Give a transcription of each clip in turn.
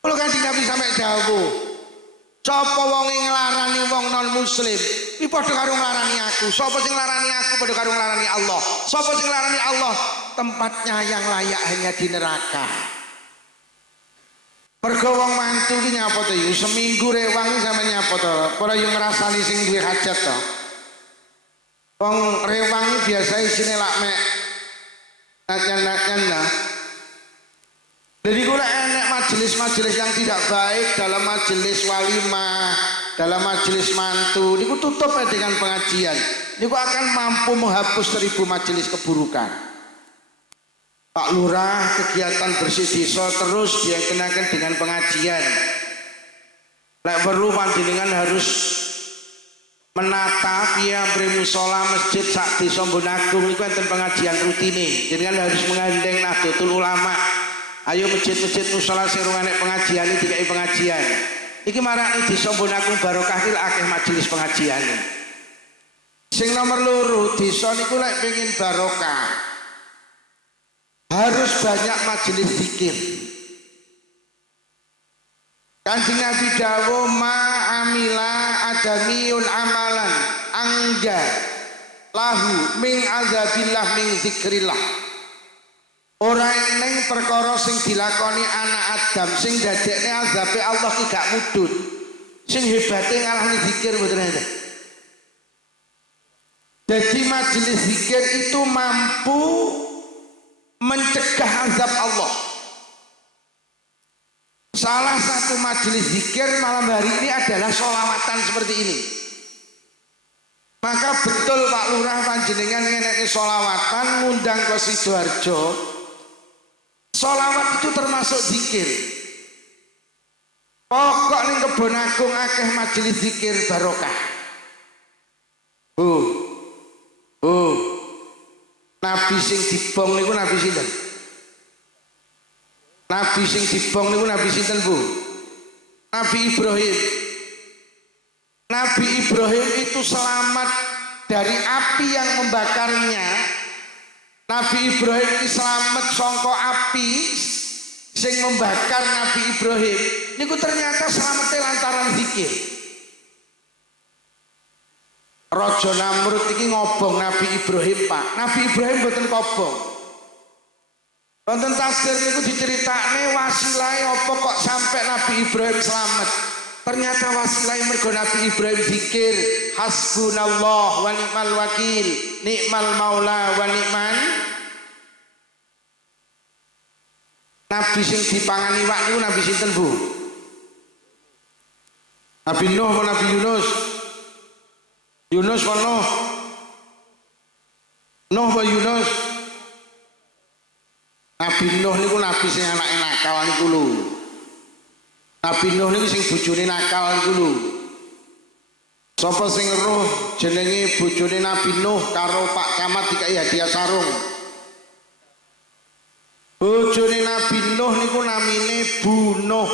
Kalau Kanjeng Nabi sampai dawuh, sapa wong nglarani wong non muslim, iki padha karo nglarani aku. Sapa sing nglarani aku padha karo nglarani Allah. Sapa sing nglarani Allah, tempatnya yang layak hanya di neraka. Mergo wong mantu ki nyapa to yo seminggu rewang sampe nyapa to. Ora yo ngrasani sing duwe hajat to. Wong rewang iki biasa isine lak mek najan-najan lah. Jadi kalau enak majelis-majelis yang tidak baik dalam majelis walimah, dalam majelis mantu, ini tutup dengan pengajian. Ini akan mampu menghapus 1000 majelis keburukan. Pak Lurah kegiatan bersih desa terus dia kenakan dengan pengajian. Lek perlu panjenengan harus menata via musola masjid sak desa Bonagung itu enten pengajian rutine. Jenengan harus menggandeng Nahdlatul Ulama. Ayo masjid-masjid musola sing rungane pengajian iki dikai pengajian. Iki marane desa Bonagung barokah iki akeh majelis pengajian. Sing nomor loro, desa niku lek pengin barokah harus banyak majelis zikir. Kanjeng Nabi dawuh ma amila adamiun amalan angga lahu min azabillah min zikrillah. Ora eneng perkara sing dilakoni anak Adam sing dadekne azabe Allah ki gak mudhun. Sing hebate ngalahne zikir mboten enten. Jadi majelis zikir itu mampu mencegah azab Allah. Salah satu majelis zikir malam hari ini adalah sholawatan seperti ini. Maka betul Pak Lurah panjenengan ngeneki sholawatan ngundang ke Sidoarjo. Sholawat itu termasuk zikir. Pokok ning Kebon Agung akeh majelis zikir barokah. Nabi sing dibong niku nabi sinten? Nabi sing dibong niku nabi sinten, Bu? Nabi Ibrahim. Nabi Ibrahim itu selamat dari api yang membakarnya. Nabi Ibrahim itu selamat sangka api sing membakar Nabi Ibrahim. Niku ternyata selamatnya lantaran zikir. Raja Namrud iki ngobong Nabi Ibrahim, Pak. Nabi Ibrahim mboten kobong. Wonten tafsir niku diceritakne wasilahe apa kok sampai Nabi Ibrahim selamat. Ternyata wasilahe mergo Nabi Ibrahim zikir hasbunallah wa ni'mal wakil, nikmal maula wa ni'man. Nabi sing dipangani wak niku Nabi sinten, Bu? Nabi Nuh apa Nabi Yunus? Yunus apa Nuh? Nuh apa Yunus? Nabi Nuh niku nabi sing anake nakal niku lho. Nabi Nuh niku sing bojone nakal niku lho. Sapa sing roh jenenge bojone Nabi Nuh karo Pak Camat dikai hadiah sarung. Bojone Nabi Nuh niku namine Bu Nuh.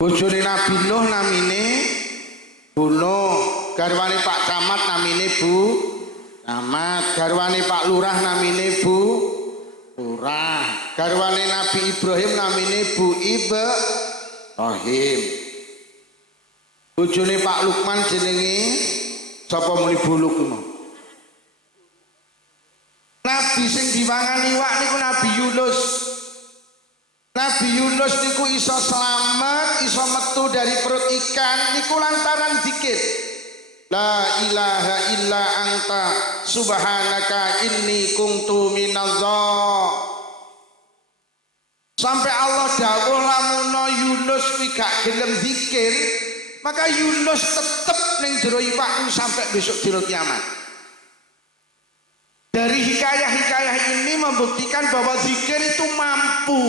Bojone Nabi Nuh namine Bu Nuh, garwane Pak Camat namine Bu Camat, garwane Pak Lurah namine Bu Lurah, garwane Nabi Ibrahim namine Bu Ibrahim. Bojone Pak Lukman jenenge sapa muni buluk ngono. Nabi sing diwangani wak niku Nabi Yunus. Nabi Yunus niku iso selamat, iso metu dari perut ikan niku lantaran zikir. La ilaha illa anta subhanaka inni kuntu minadh-dhalimin. Sampai Allah dawuh lamun Yunus kuwi gak gelem zikir, maka Yunus tetep ning jero iwak sampai besok dina kiamat. Dari hikayah-hikayah ini membuktikan bahwa zikir itu mampu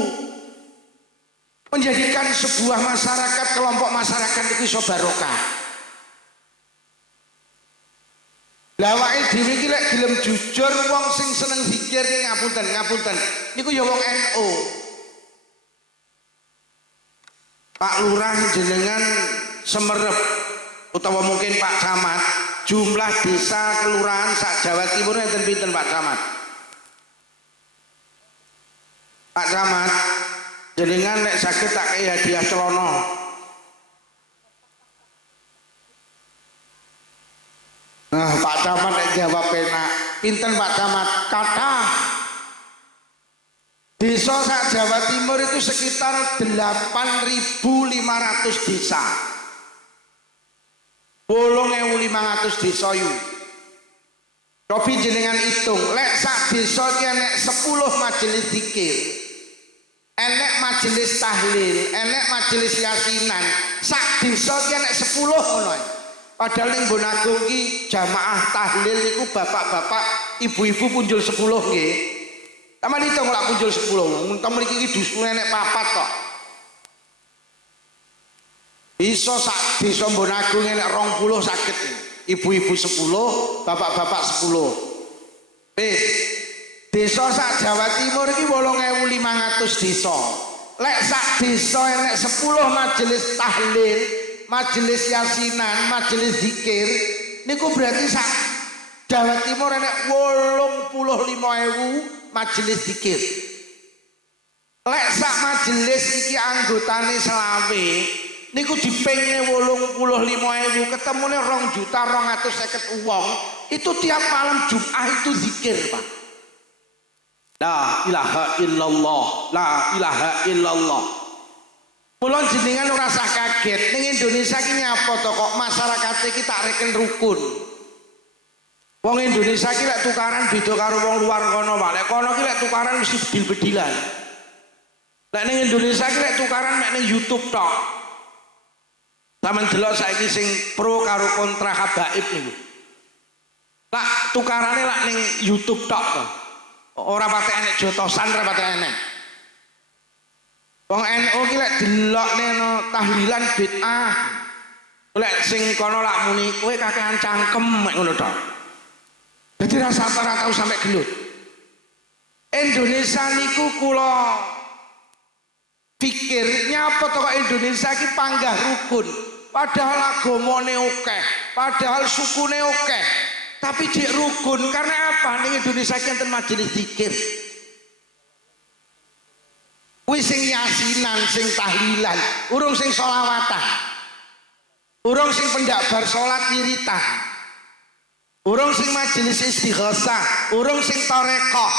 menjadikan sebuah masyarakat, kelompok masyarakat itu iso barokah. Lah awake dhewe iki lek gelem jujur wong sing seneng zikir iki ngapunten niku ya wong NU. Pak Lurah jenengan Semerep utawa mungkin Pak Camat jumlah desa kelurahan sak Jawa Timur enten pinten Pak Camat? Pak Camat, jenengan nek saged tak kei hadiah celana. Nah, Pak Camat nek jawab enak. Pinten Pak Camat? Kathah. Desa sak Jawa Timur itu sekitar 8.500 desa. 8.500 desa yu. Tapi jenengan hitung, lek sak desa ki enek 10 majelis zikir. Enek majelis tahlil, enek majelis yasinan. Sak desa ki enek 10 ngono. Padahal ning Bonagung ki jamaah tahlil niku bapak-bapak, ibu-ibu punjul 10 nggih. Taman hitung lak punjul 10. Mun mriki iki dusun enek 4 kok. Iso sak desa Bonagung enek 20 saged. Ibu-ibu 10, bapak-bapak 10. Wis. Desa sak Jawa Timur iki 8.500 desa. Lek sak desa enek 10 majelis tahlil, majelis yasinan, majelis zikir, niku berarti sak Jawa Timur enek 85.000 majelis zikir. Lek sak majelis iki anggotane selawe, niku dipenge 85.000, ketemune 2.250.000 wong, itu tiap malam Jumat itu zikir, Pak. La ilaha illallah, la ilaha illallah. Mulon jenengan ora usah kaget, ning Indonesia ki nyapa to kok masyarakat iki tak reken rukun. Wong Indonesia ki lek tukaran beda karo wong luar kono, Pak. Lek kono ki lek tukaran mesti bedil-bedilan. Lek ning Indonesia ki lek tukaran mek ning YouTube tok. Sampeyan delok saiki sing pro karo kontra habaib niku. Lak tukarane lak ning YouTube tok to. Ora patek enek jotosan, ora patek enek. Wong NU ki lek delokne no tahlilan bid'ah. Lek sing kono lak muni kowe kakehan cangkem mek ngono tok. Dadi rasa ora tau sampe gelut. Indonesia niku kula pikir nyapa to kok Indonesia ki panggah rukun. Padahal agamane akeh, padahal sukune akeh. Tapi dik rukun karena apa? Ning Indonesia ki enten majelis zikir. Kuwi sing yasinan, sing tahlilan, urung sing sholawatan. Urung sing pendak bar salat wiritan. Urung sing majelis istighosah, urung sing tarekah.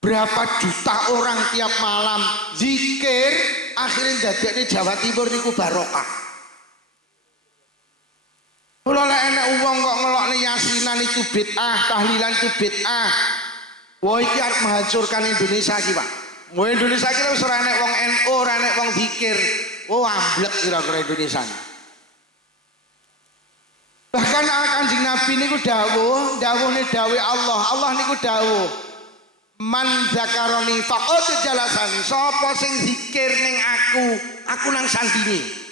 Berapa juta orang tiap malam zikir, akhirnya dadekne Jawa Timur niku barokah. Kula lek enek wong kok ngelokne yasinan itu bid'ah, tahlilan itu bid'ah. Wah iki arep menghancurkan Indonesia iki, Pak. Wong Indonesia iki wis ora enek wong NU, ora enek wong zikir. Oh amblek kira-kira Indonesia. Bahkan Kanjeng Nabi niku dawuhne dawuh Allah. Allah niku dawuh, man zakaroni faqad jalasani. Sapa sing zikir ning aku nang sandingi.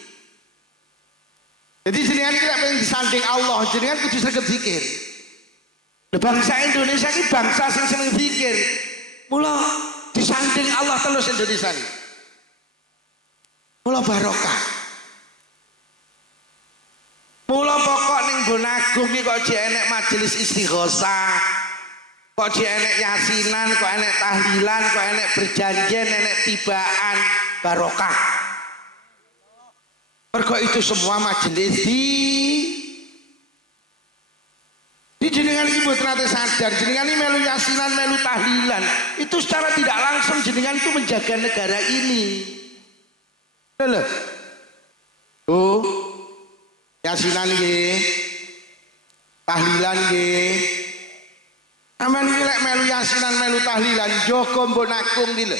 Jadi jenengan iki lek pengen disanding Allah, jenengan kudu sregep zikir. Bangsa Indonesia iki bangsa sing seneng zikir. Mula disanding Allah terus Indonesia ini. Mula barokah. Mula pokok ning Bonagung iki kok jek enek majelis istighosah. Kok jek enek yasinan, kok enek tahlilan, kok enek berjanjian, enek tibaan, barokah. Mergo itu semua majelis di jenengan iki mboten nate sadar, jenengan iki melu yasinan, melu tahlilan. Itu secara tidak langsung jenengan itu menjaga negara ini. Lho. Oh. Yasinan nggih. Tahlilan nggih. Aman iki lek melu yasinan, melu tahlilan, jaga Bonagung iki lho.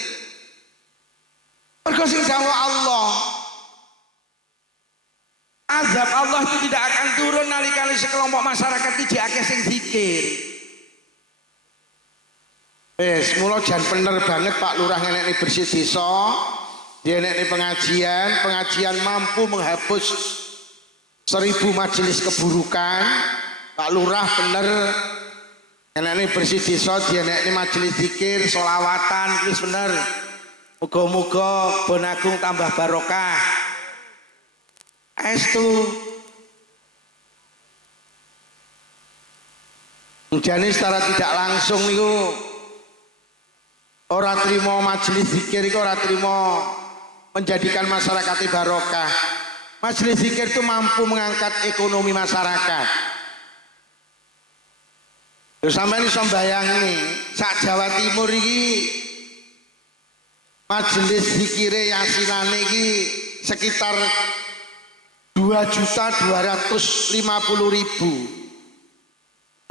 Mergo sing dawuh Allah, azab Allah itu tidak akan turun nalikane sekelompok masyarakat iki akeh sing zikir. Wes, mula jan bener banget Pak Lurah ngenekne bersih desa, ngenekne pengajian mampu menghapus 1000 majelis keburukan. Pak Lurah bener ngenekne bersih desa, ngenekne majelis zikir, sholawatan, wis bener. Muga-muga Bonagung tambah barokah. Estu Jane secara tidak langsung niku ora trimo majelis zikir iku ora trimo menjadikan masyarakat barokah. Majelis zikir itu mampu mengangkat ekonomi masyarakat. Terus sampeyan iso mbayangni sak Jawa Timur iki majelis zikire yasinane iki sekitar 2.250.000.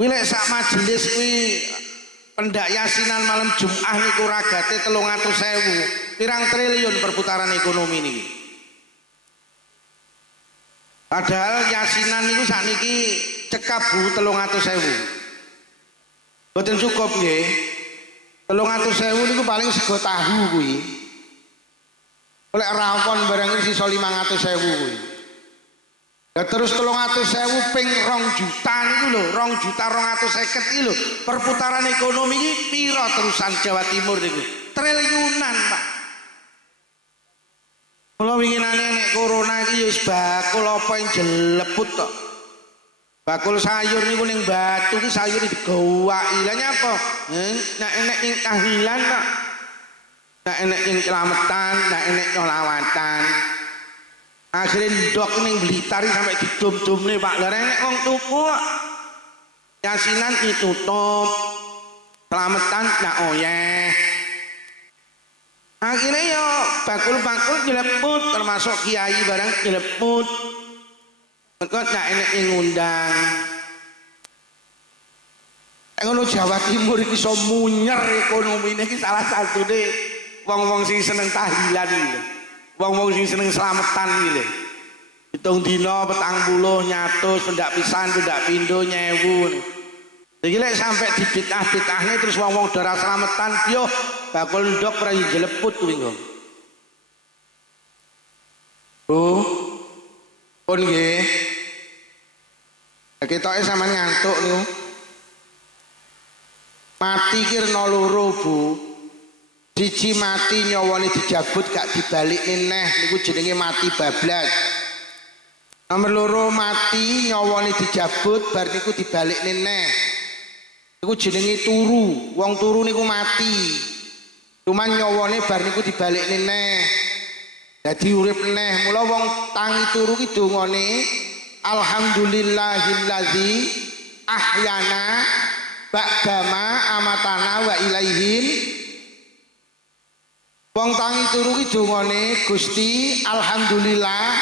Kuwi lek sak majelis kuwi pendak yasinan malam Jumat niku ragate 300.000. Pirang triliun perputaran ekonomi niki. Padahal yasinan niku sakniki cekap Bu 300.000. Boten cukup nggih. 300.000 niku paling sego tahu kuwi. Oleh rawon barang iki sisa 500.000 kuwi. Ya terus 300.000 ping 2 juta niku lho, 2.250.000 iki lho. Perputaran ekonomi iki pira terusan Jawa Timur niku? Triliunan, Pak. Mula winginane nek corona iki ya wis bakul apa yang jeleput tok. Bakul sayur niku ning batu ki sayur digowaki. Lah nyapa? Nek enek ing tahlilan Pak. Nek enek ing kelametan, nek enek nyolawatan. Akhirnya ndok ning Blitar sampai didom-domne Pak. Lah enek wong tuku yasinan ditutup. Kelametan nak oyeh. Akhirnya yo bakul-bakul jeleput termasuk kiai barang jeleput. Kok gak enek ngundang. Ngono Jawa Timur iki iso munyer ekonomine iki salah satune wong-wong sing seneng tahlilan iki. Wong-wong sing seneng slametan iki lho. Hitung dina 40 nyatus pendak pisan pendak pindho nyewu. Iki lek sampe dibitah-bitahne terus wong-wong darah slametan yo bakul ndok ora jeleput kuwi kok. Oh. Pun nggih. Ketoke sampean ngantuk niku. Mati ki rena loro, Bu. Siji mati nyawane dijabut gak dibalik neh niku jenenge mati bablas. Nomor loro mati nyawane dijabut bar niku dibalik neh. Niku jenenge turu. Wong turu niku mati. Cuman nyawane bar niku dibalik neh. Dadi urip neh. Mula wong tangi turu ki dongane alhamdulillahilladzi ahyana ba'dama amatana wa ilaihin. Wong tangi turu ki dongane Gusti alhamdulillah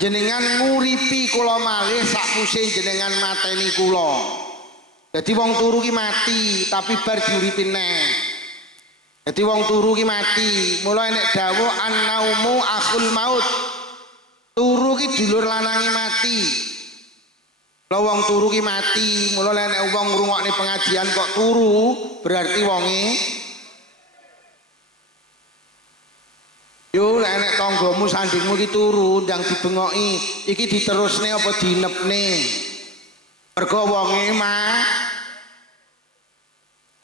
jenengan nguripi kula malih sakmuse jenengan mateni kula. Dadi wong turu ki mati tapi bar diuripi neh. Dadi wong turu ki mati. Mula enek dawuh annaumu akhul maut. Turu ki dulur lanange mati. Lah wong turu ki mati. Mula nek wong ngrungokne pengajian kok turu, berarti wonge yo nek tanggamu sandingmu ki turu ndang dibengoki, iki diterusne apa dinepne. Mergo wonge mah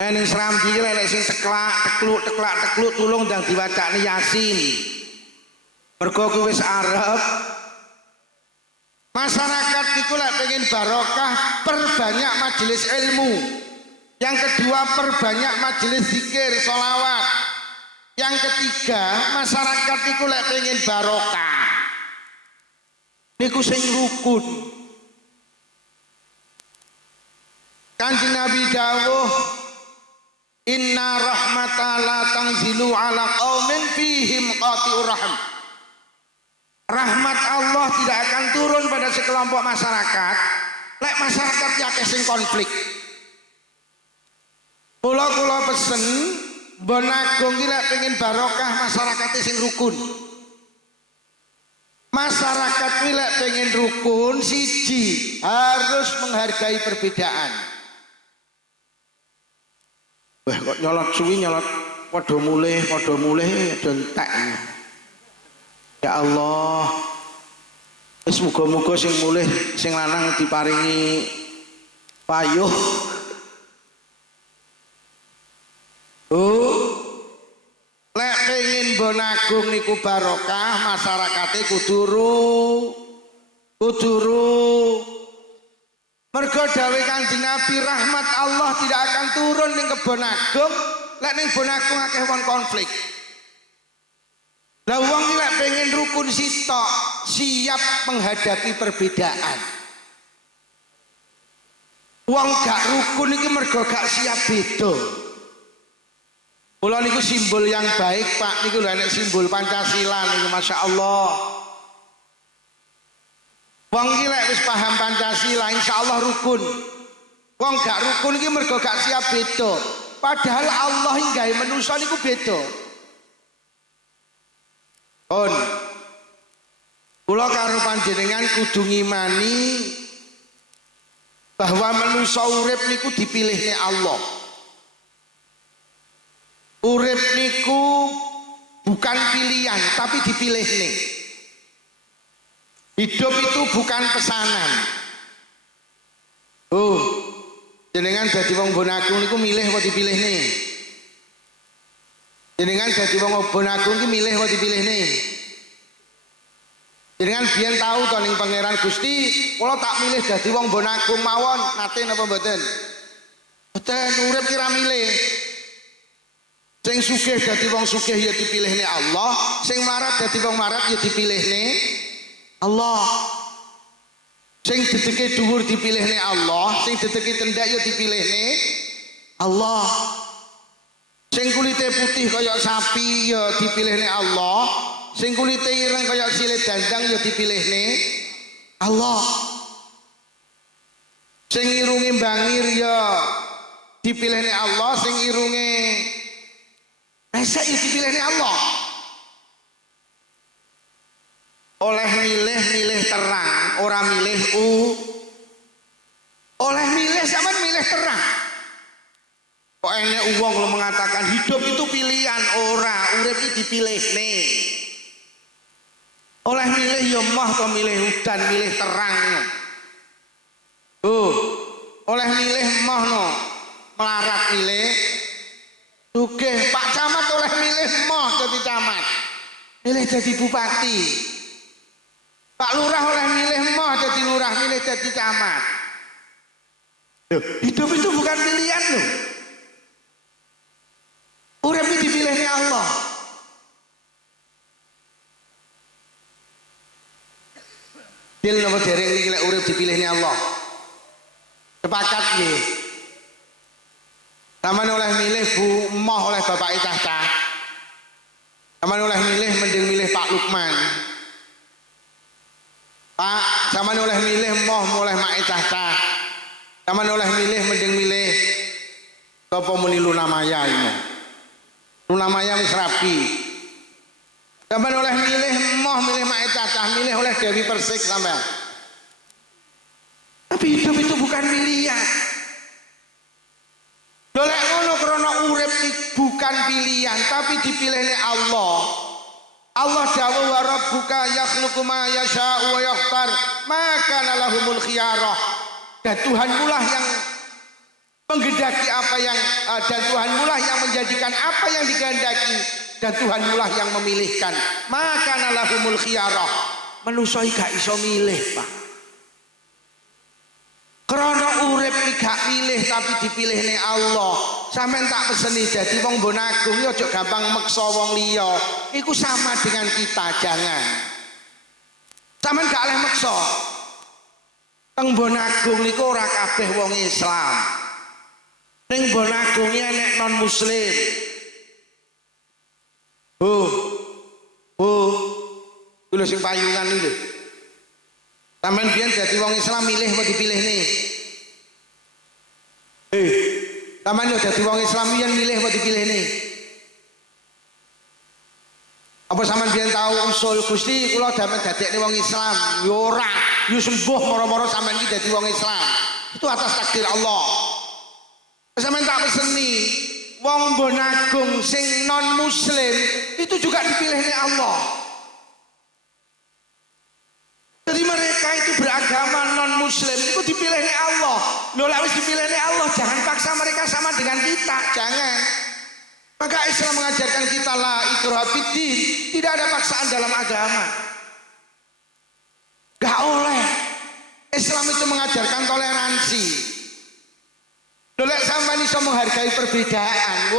ning Serambi nek sing teklak tekluk tulung ndang diwacane Yasin. Mergo kuwi wis arep masyarakat iku lek pengen barokah perbanyak majelis ilmu. Yang kedua perbanyak majelis zikir sholawat. Yang ketiga masyarakat iku lek pengen barokah niku sing rukun. Kanjeng Nabi dawuh inna rahmata la tanzilu ala qaumin fihim qati'ur rahim. Rahmat Allah tidak akan turun pada sekelompok masyarakat lek masyarakat akeh sing konflik. Kula pesen Mbon Agung ki lek pengen barokah masyarakat sing rukun. Masyarakat ki lek pengen rukun siji harus menghargai perbedaan. Wah kok nyolot suwi nyolot padha mulih dontek. Ya Allah. Wis muga-muga sing mulih sing lanang diparingi payuh. Lek pengin Mbon Agung niku barokah masyarakate kudu Mergo dawuh Kanjeng Nabi rahmat Allah tidak akan turun ning kebon agung lek ning kebon agung akeh wong konflik. Lah wong iki lek pengen rukun sitok siap menghadapi perbedaan. Wong gak rukun iki mergo gak siap beda. Kula niku simbol yang baik Pak, niku lho nek simbol Pancasila niku masyaallah. Wong iki lek wis paham Pancasila insyaallah rukun. Wong gak rukun iki mergo gak siap beda. Padahal Allah iki gawe manusa niku beda. Kula karo panjenengan kudu ngimani bahwa manusa urip niku dipilihne Allah. Urip niku bukan pilihan tapi dipilihne. Hidup itu bukan pesanan. Jenengan dadi wong Bonagung niku milih apa dipilihne? Jenengan dadi wong Bonagung iki milih apa dipilihne? Jenengan biyen tahu to ning Pangeran Gusti, kula tak milih dadi wong Bonagung mawon, nate napa mboten? Mboten, urip kira milih. Sing sugih dadi wong sugih ya dipilihne Allah, sing mlarat dadi wong mlarat ya dipilihne Allah. Sing dedeke dhuwur dipilihne Allah, sing dedeke tendak ya dipilihne Allah. Sing kulite putih kaya sapi ya dipilihne Allah, sing kulite ireng kaya silit dandang ya dipilihne Allah. Sing irunge bangir ya dipilihne Allah, sing irunge pesek ya dipilihne Allah. Oleh milih terang, ora milih oleh milih sampean milih terang. Kok enek wong lo mengatakan hidup itu pilihan, ora, urip iki dipilihne. Oleh milih ya mah to milih udan, milih terang. Oleh milih mah no, melarat milih sugih. Pak Camat oleh milih mah jadi camat. Milih jadi bupati. Pak Lurah oleh milih mah jadi lurah, milih jadi camat. Hidup itu bukan pilihan loh. Urip iki dipilihne Allah. Dil napa dereng iki lek urip dipilihne Allah. Sepakat nggih. Sampeyan oleh milih Bu Moh oleh Bapak Cah-cah. Sampeyan oleh milih mending milih Pak Lukman. Pak, sampeyan oleh milih Moh oleh Mak Cah-cah. Sampeyan oleh milih mending milih sapa muni Luna Maya ini. Luna Maya wis rapi. Sampeyan oleh milih Moh milih Mak Cah-cah, milih oleh Dewi Persik sampean. Tapi hidup itu bukan pilihan. Lek ngono krana urip bukan pilihan tapi dipilihne Allah. Allah dawuh wa rabbuka yakhluqu ma yasha'u wa yakhtar ma kana lahumul khiyarah. Dan Tuhanmu lah yang menghendaki apa yang dan Tuhanmu lah yang menjadikan apa yang dikehendaki dan Tuhanmu lah yang memilihkan. Ma kana lahumul khiyarah. Manusa iki gak iso milih, Pak. Krana urip iki gak milih tapi dipilihne Allah. Sampeyan tak peseni dadi wong Bonagung ya aja gampang meksa wong liya. Iku sama dengan kita, jangan. Sampeyan gak oleh meksa. Teng Bonagung niku ora kabeh wong Islam. Ning Bonagung enek non muslim. Kulo sing payungan iki. Sampeyan biyen dadi wong Islam milih apa dipilihne? Sampeyan yo dadi wong Islam yen milih apa dipilihne? Apa sampeyan biyen tahu usul Gusti kula damel dadekne wong Islam? Yo ora, yo sembuh moro-moro sampeyan iki dadi wong Islam. Itu atas takdir Allah. Sampeyan tak peseni wong Bonagung sing non muslim itu juga dipilihne Allah. Jadi mereka itu beragama non muslim itu dipilihnya Allah. Loh lek wis dipilihnya Allah jangan paksa mereka sama dengan kita, jangan. Maka Islam mengajarkan kita la ikraha fiddin, tidak ada paksaan dalam agama. Gak oleh. Islam itu mengajarkan toleransi. Lek sampean iso menghargai perbedaan,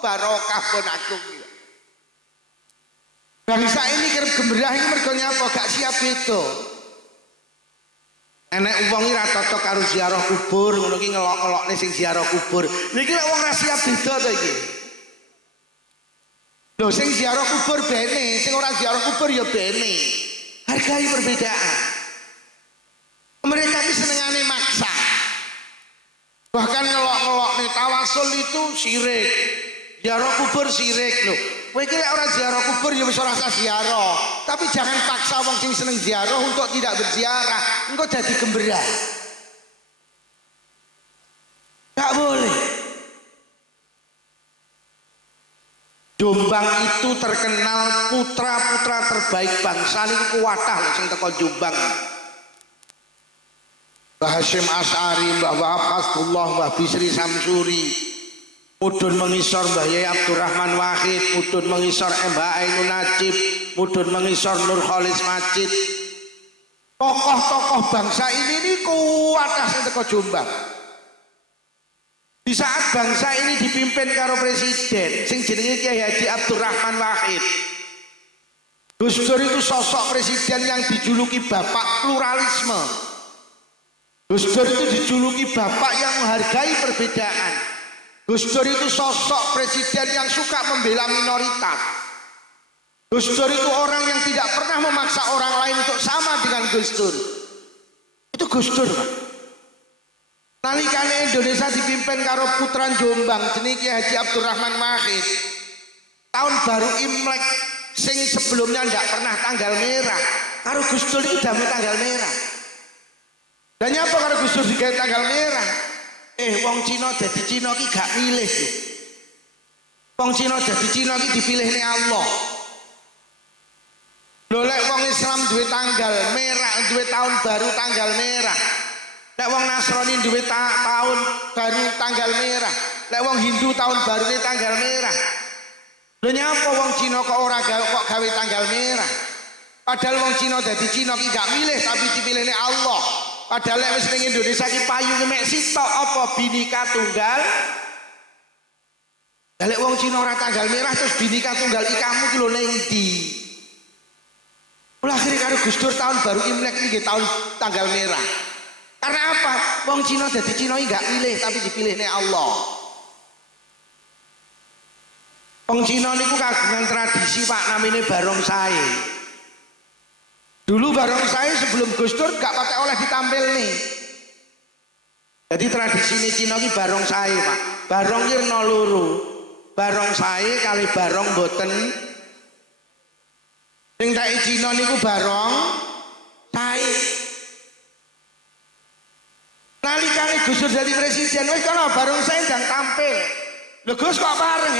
barokah pun aku. Bangsa ini kerep gemerah iki mergo nyapa gak siap itu. Enek wong iki ra cocok karo ziarah kubur, ngono ki ngelok-ngelokne sing ziarah kubur. Niki lek wong ra siap beda to iki. Lho sing ziarah kubur bene, sing ora ziarah kubur ya bene. Hargai perbedaan. Mereka ini senengane maksa. Bahkan ngelok-ngelok nih tawasul itu syirik. Ziarah kubur syirik loh. Kowe iki lek ora ziarah kubur ya wis ora usah ziarah. Tapi jangan paksa wong sing seneng ziarah untuk tidak berziarah. Engko jadi gemberah. Enggak boleh. Jombang itu terkenal putra-putra terbaik bangsa niku kuwatah lho sing teko Jombang. Mbah Hasyim Asy'ari, Mbah Wahab Hasbullah, Mbah Bisri Samsuri, mudhun mengisor Mbah Yai Abdurrahman Wahid, mudhun mengisor Mbah Ainun Najib, mudhun mengisor Nur Khalis Majid. Tokoh-tokoh bangsa ini kuwatah sing teko Jombang. Di saat bangsa ini dipimpin karo presiden sing jenenge Kiai Haji Abdurrahman Wahid. Gus Dur itu sosok presiden yang dijuluki bapak pluralisme. Gus Dur itu dijuluki bapak yang menghargai perbedaan. Gus Dur itu sosok presiden yang suka membela minoritas. Gus Dur itu orang yang tidak pernah memaksa orang lain untuk sama dengan Gus Dur. Itu Gus Dur, Pak. Nalikane Indonesia dipimpin karo putra Jombang jenenge Haji Abdurrahman Wahid. Tahun baru Imlek sing sebelumnya ndak pernah tanggal merah, karo Gus Dur itu damel tanggal merah. Dan nyapa karo Gus Dur digawe tanggal merah? Wong Cina dadi Cina ki gak milih. Wong Cina dadi Cina ki dipilihne Allah. Lho lek wong Islam duwe tanggal merah, duwe tahun baru tanggal merah. Lek wong Nasrani duwe tahun baru tanggal merah. Lek wong Hindu tahun baru ini tanggal merah. Lho nyapa wong Cina kok ora gawe tanggal merah? Padahal wong Cina dadi Cina ki gak milih tapi dipilihne Allah. Padahal lek wis ning Indonesia ki payu mek sitok apa binika tunggal. Lah lek wong Cina ora tanggal merah terus binika tunggal ikamu ki lho ning ndi? Mula akhire karo Gus Dur tahun baru Imlek iki tahun tanggal merah. Karena apa? Wong Cina dadi Cina iki gak milih tapi dipilihne Allah. Wong Cina niku kagungan tradisi Pak namine barongsai. Dulu barongsai sebelum Gus Dur gak patek oleh ditampil nih. Jadi tradisi ini Cina ki barongsai Pak. Barong ki ana loro. Barongsai kali barong boten. Sing tak Cina niku barong sae. Nalikane Gus Dur dadi presiden wis kana barongsai ndang tampil. Lho Gus kok bareng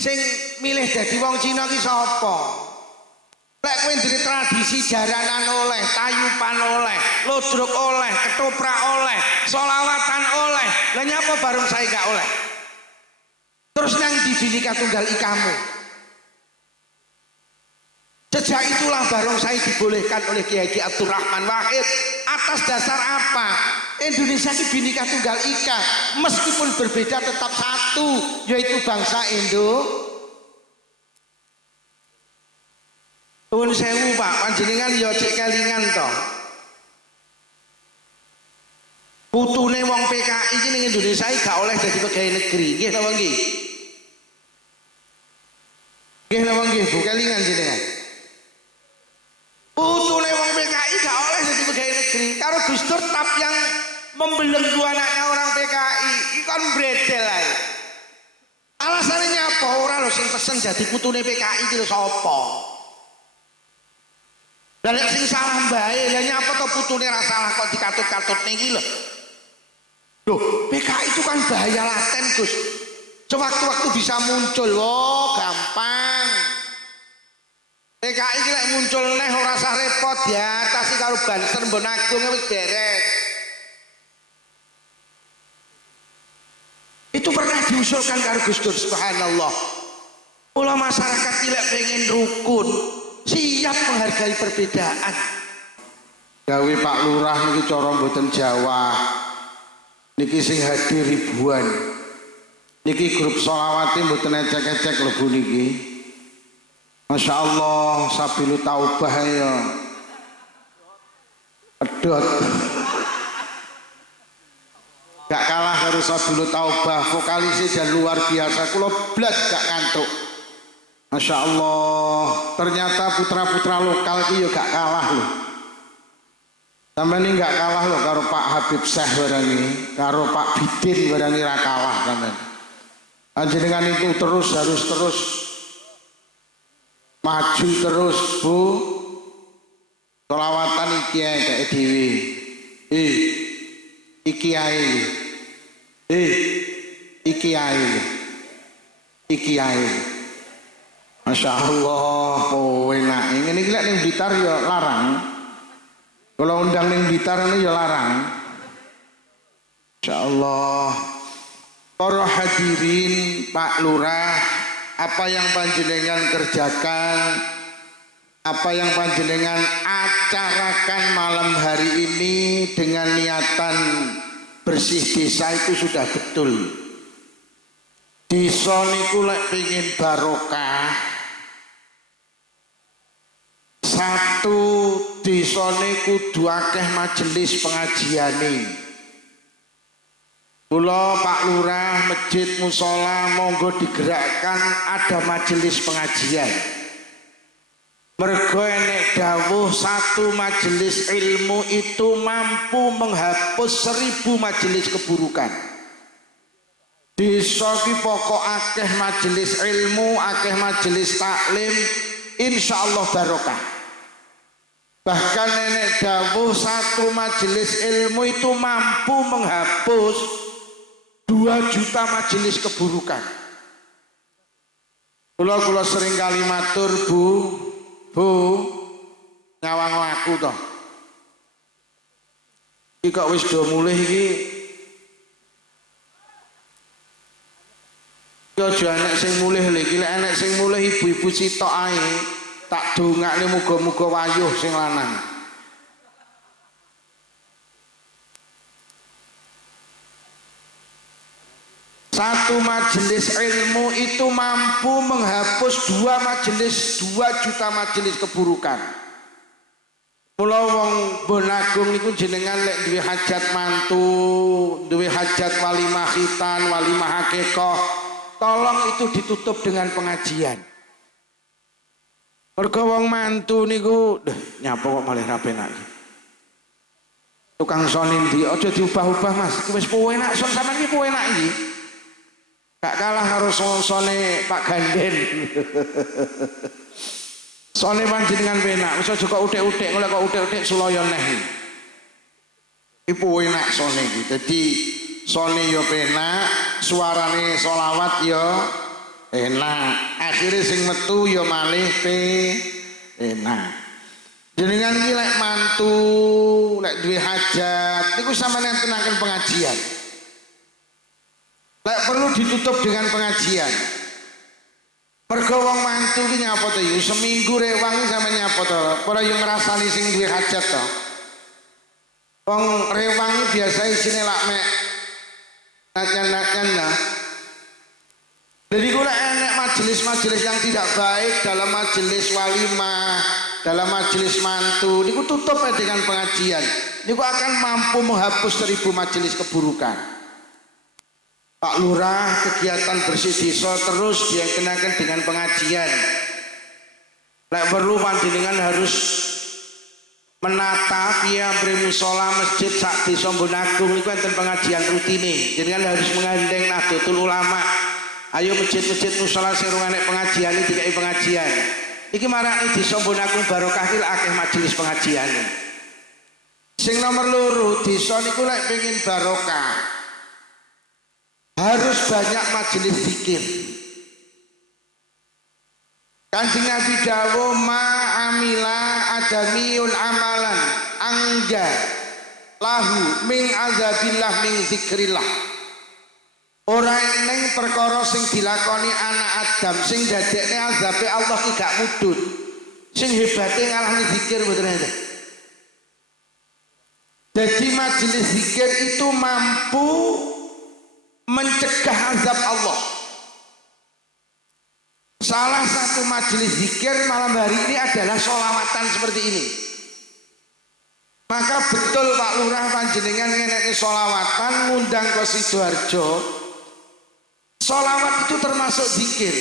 sing milih dadi wong Cina ki sapa? Lek kowe duwe tradisi jaranan oleh, tayupan oleh, lodrok oleh, ketoprak oleh, solawatan oleh. Lah nyapa barongsai gak oleh? Terus nang di binika tunggal ikamu. Sejak itulah barongsai dibolehkan oleh Kiai Haji Abdurrahman Wahid. Atas dasar apa? Indonesia ini binika tunggal ika, meskipun berbeda tetap satu, yaitu bangsa Indo. Nuwun sewu Pak, panjenengan ya cek kelingan to. Putune wong PKI iki ning Indonesia iki gak oleh dadi pegawai negeri. Nggih napa nggih? Nggih napa nggih, Bu kelingan jenengan. Putune wong PKI gak oleh dadi pegawai negeri. Karo Gus Dur tap yang membelenggu anaknya orang PKI, ikan bredel ae. Alasannya apa? Ora lho sing pesen jadi putune PKI iki lho sapa? Lah nek sing salah mbae, lah nyapa to putune ra salah kok dikatut-katut niki lho. Loh, PKI itu kan bahaya laten, Gus. Sewaktu-waktu bisa muncul, gampang. PKI iki lek muncul neh ora usah repot ya, atasi karo Banser Mbon Agung wis beres. Itu pernah diusulkan karo Gus Dur, subhanallah. Mula masyarakat tidak pengen rukun, siap menghargai perbedaan. gawe Pak Lurah niki cara mboten Jawa. Niki sing hadir ribuan. Niki grup sholawati mboten ecek-ecek lho Bu niki. Masya Allah, sabilu taubah ya. Pedot. Gak kalah karo sabilu taubah, vokalisnya dan luar biasa. Kulo blas gak ngantuk. Masya Allah, ternyata putra-putra lokal itu ya gak kalah loh. Sampai ini gak kalah loh karo Pak Habib Syekh barani, karo Pak Bidin barani ra kalah sampai. Panjenengan itu harus terus maju terus Bu. Sholawatan iki ae kayak dewi. Iki ae. Iki ae. Iki ae. Masya Allah, oh enak. Ini gila ning Blitar ya larang. Kalau undang ning Blitar ini ya larang. Masya Allah. Para hadirin Pak Lurah, apa yang panjenengan kerjakan, apa yang panjenengan acarakan malam hari ini dengan niatan bersih desa itu sudah betul. Desa niku lek pengin barokah, satu desa niku kudu akeh majelis pengajiane. Kula Pak Lurah masjid musola monggo digerakkan ada majelis pengajian. Mergo enek dawuh satu majelis ilmu itu mampu menghapus 1000 majelis keburukan. Desa ki pokok akeh majelis ilmu, akeh majelis taklim, insyaallah barokah. Bahkan nenek dawuh satu majelis ilmu itu mampu menghapus 2 juta majelis keburukan. Kula sering kali matur Bu nyawang aku toh. Iki kok wis do mulih iki. Yo aja enek sing mulih lho iki, lek enek sing mulih ibu-ibu sitok ae tak dongakne muga-muga wayuh sing lanang. Satu majelis ilmu itu mampu menghapus 2 majelis, 2 juta majelis keburukan. Mula wong Bonagung niku jenengan lek duwe hajat mantu, duwe hajat walimah khitan, walimah hakikah, tolong itu ditutup dengan pengajian. Mergo wong mantu niku, nyapa kok malih ra penak iki. Tukang sonin ndi aja diubah-ubah Mas, wis enak son sampean iki enak iki. Gak kalah harus sone Pak Ganden. Sone panjenengan penak, wis aja kok utik-utik, kok utik-utik sulaya neh. Iku enak sone iki. Dadi sone ya penak, suarane selawat ya enak. Akhire sing metu ya malih enak. Jenengan iki lek mantu, lek duwe hajat, niku sampeyan tenaken pengajian. Lek perlu ditutup dengan pengajian. Mergo wong mantu ki nyapa to yo seminggu rewang iki sampe nyapa to. Ora yo ngrasani sing duwe hajat to. Wong rewang iki biasa isine lak mek nacan-nacan lah. Jadi kula enek majelis-majelis yang tidak baik dalam majelis walimah, dalam majelis mantu, niku tutup dengan pengajian. Niku akan mampu menghapus 1000 majelis keburukan. Pak Lurah kegiatan bersih desa terus dia kenakan dengan pengajian. Lek perlu panjenengan harus menata via musola masjid sak desa Bonagung itu enten pengajian rutine. Jenengan harus menggandeng Nahdlatul Ulama. Ayo masjid-masjid musola sing rungane pengajian iki dikai pengajian. Iki marake desa Bonagung barokah ki akeh majelis pengajian. Sing nomor loro, desa niku lek pengin barokah harus banyak majelis zikir. Kanjeng Nabi dawuh ma amila adamiyun amalan angga lahu min azabillah min zikrillah. Ora eneng perkara sing dilakoni anak Adam sing dadekne azabe Allah ki gak mudhun. Sing hebate ngalahne zikir mboten enten. Jadi majelis zikir itu mampu mencegah azab Allah. Salah satu majelis zikir malam hari ini adalah sholawatan seperti ini. Maka betul Pak Lurah panjenengan ngeneki sholawatan ngundang ke Sidoarjo. Sholawat itu termasuk zikir.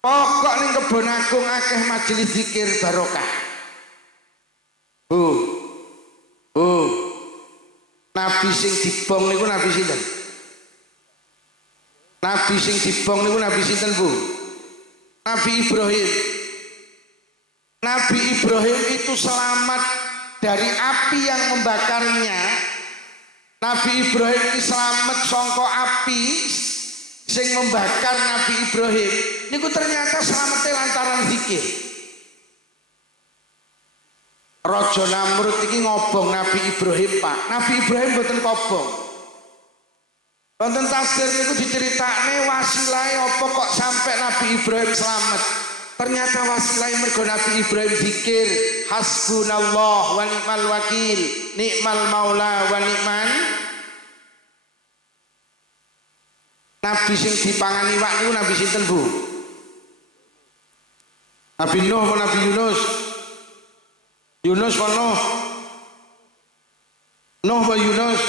Pokok ning Kebon Agung akeh majelis zikir barokah. Nabi sing dibong niku nabi sinten? Nabi sing dibong niku nabi sinten, Bu? Nabi Ibrahim. Nabi Ibrahim itu selamat dari api yang membakarnya. Nabi Ibrahim itu selamat sangka api sing membakar Nabi Ibrahim. Niku ternyata selamatnya lantaran zikir. Raja Namrud iki ngobong Nabi Ibrahim, Pak. Nabi Ibrahim mboten kobong. Wonten tafsir niku diceritakne wasilahe apa kok sampai Nabi Ibrahim selamat. Ternyata wasilahe mergo Nabi Ibrahim zikir, hasbunallah wa ni'mal wakil, ni'mal maula wa ni'man. Nabi sing dipangani wak niku Nabi sinten, Bu? Nabi Nuh apa Nabi Yunus? Yunus apa Nuh? Nuh apa Yunus?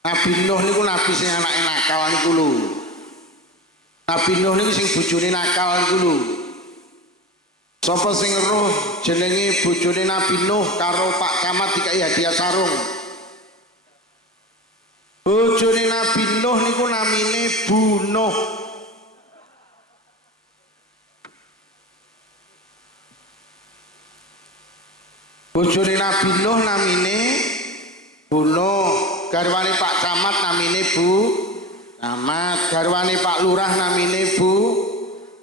Nabi Nuh niku nabi sing anake nakal niku lho. Nabi Nuh niku sing bojone nakal niku lho. Sapa sing roh jenenge bojone Nabi Nuh karo Pak Camat dikai hadiah sarung. Bojone Nabi Nuh niku namine Bu Nuh. Bojone Nabi Nuh namine Bu Nuh, garwane Pak Camat namine Bu Camat, garwane Pak Lurah namine Bu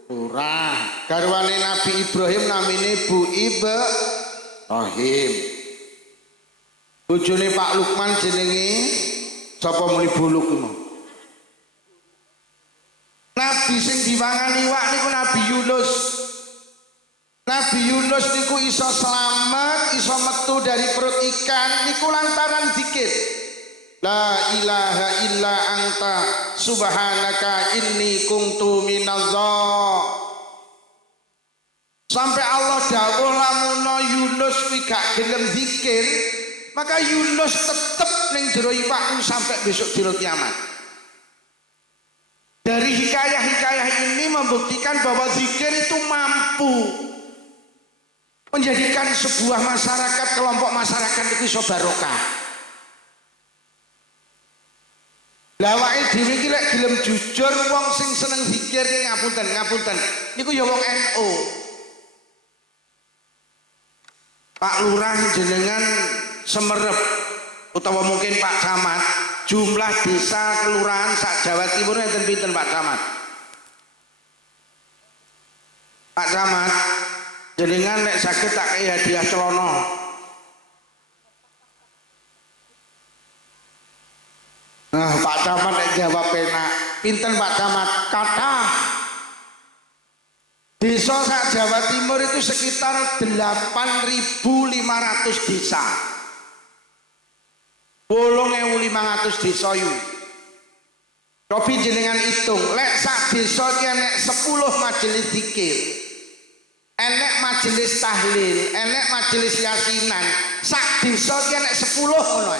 Lurah, garwane Nabi Ibrahim namine Bu Ibrahim. Bojone Pak Lukman jenenge sapa muni Bu Lukman? Nabi sing diwangani wak niku Nabi Yunus. Nabi Yunus niku iso selamat, iso metu dari perut ikan niku lantaran zikir. La ilaha illa anta subhanaka inni kuntu minaz zalimin. Sampai Allah dawuh lamun Yunus kuwi gak gelem zikir, maka Yunus tetep ning jero iwak sampai besok dina kiamat. Dari hikayah-hikayah ini membuktikan bahwa zikir itu mampu menjadikan sebuah masyarakat, kelompok masyarakat itu iso barokah. Lah awake dhewe iki lek gelem jujur wong sing seneng zikir ki ngapunten niku ya wong NU. Pak Lurah jenengan Semerep utawa mungkin Pak Camat, jumlah desa kelurahan sak Jawa Timur enten pinten Pak Camat? Pak Camat jenengan nek sakit tak kei hadiah celana. Nah, Pak Camat nek jawab penak. Pinten Pak Camat? Kathah. Desa sak Jawa Timur itu sekitar 8.500 desa. 8.500 desa yu. Cobi jenengan hitung, lek sak desa ki enek 10 majelis zikir. Enek majelis tahlil, enek majelis yasinan, sak desa ki enek 10 ngono.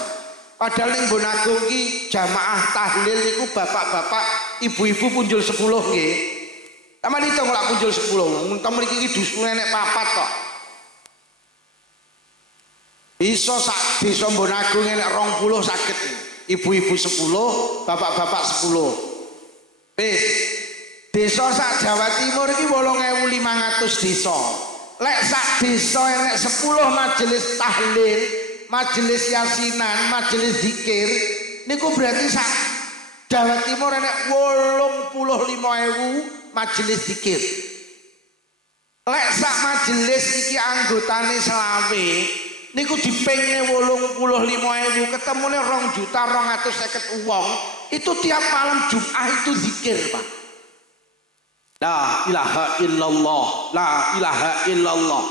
Padahal ning Bon Agung ki jamaah tahlil niku bapak-bapak, ibu-ibu punjul 10 nggih. Taman hitung lak punjul 10. Mun mriki iki dusun enek 4 kok. Iso sak desa Bon Agung enek 20 saged. Ibu-ibu 10, bapak-bapak 10. Wis. Desa sak Jawa Timur iki 8.500 desa. Lek sak desa enek 10 majelis tahlil, majelis yasinan, majelis zikir, niku berarti sak Jawa Timur enek 85.000 majelis zikir. Lek sak majelis iki anggotane selawe, niku dipingne 85.000, ketemune 2.250.000 wong. Itu tiap malam Jumat itu zikir, Pak. La ilaha illallah, la ilaha illallah.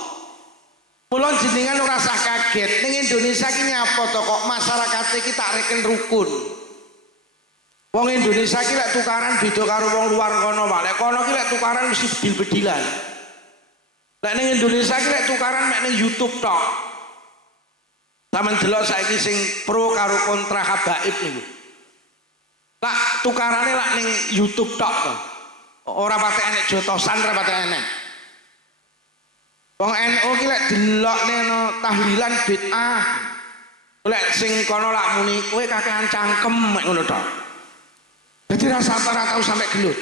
Mula jenengan ora usah kaget, ning Indonesia ki nyapa to kok masyarakat iki tak reken rukun. Wong Indonesia ki lek tukaran beda karo wong luar kono, Pak. Lek kono ki lek tukaran mesti bedil-bedilan. Lek ning Indonesia ki lek tukaran mek ning YouTube tok. Sampeyan delok saiki sing pro karo kontra habaib niku. Lak tukarane lak ning YouTube tok to. Ora patek enek jotosan, ora patek enek. Wong NU ki lek delokne no tahlilan bid'ah. Lek sing kono lak muni kowe kakehan cangkem mek ngono tok. Dadi rasa ora tau sampe gelut.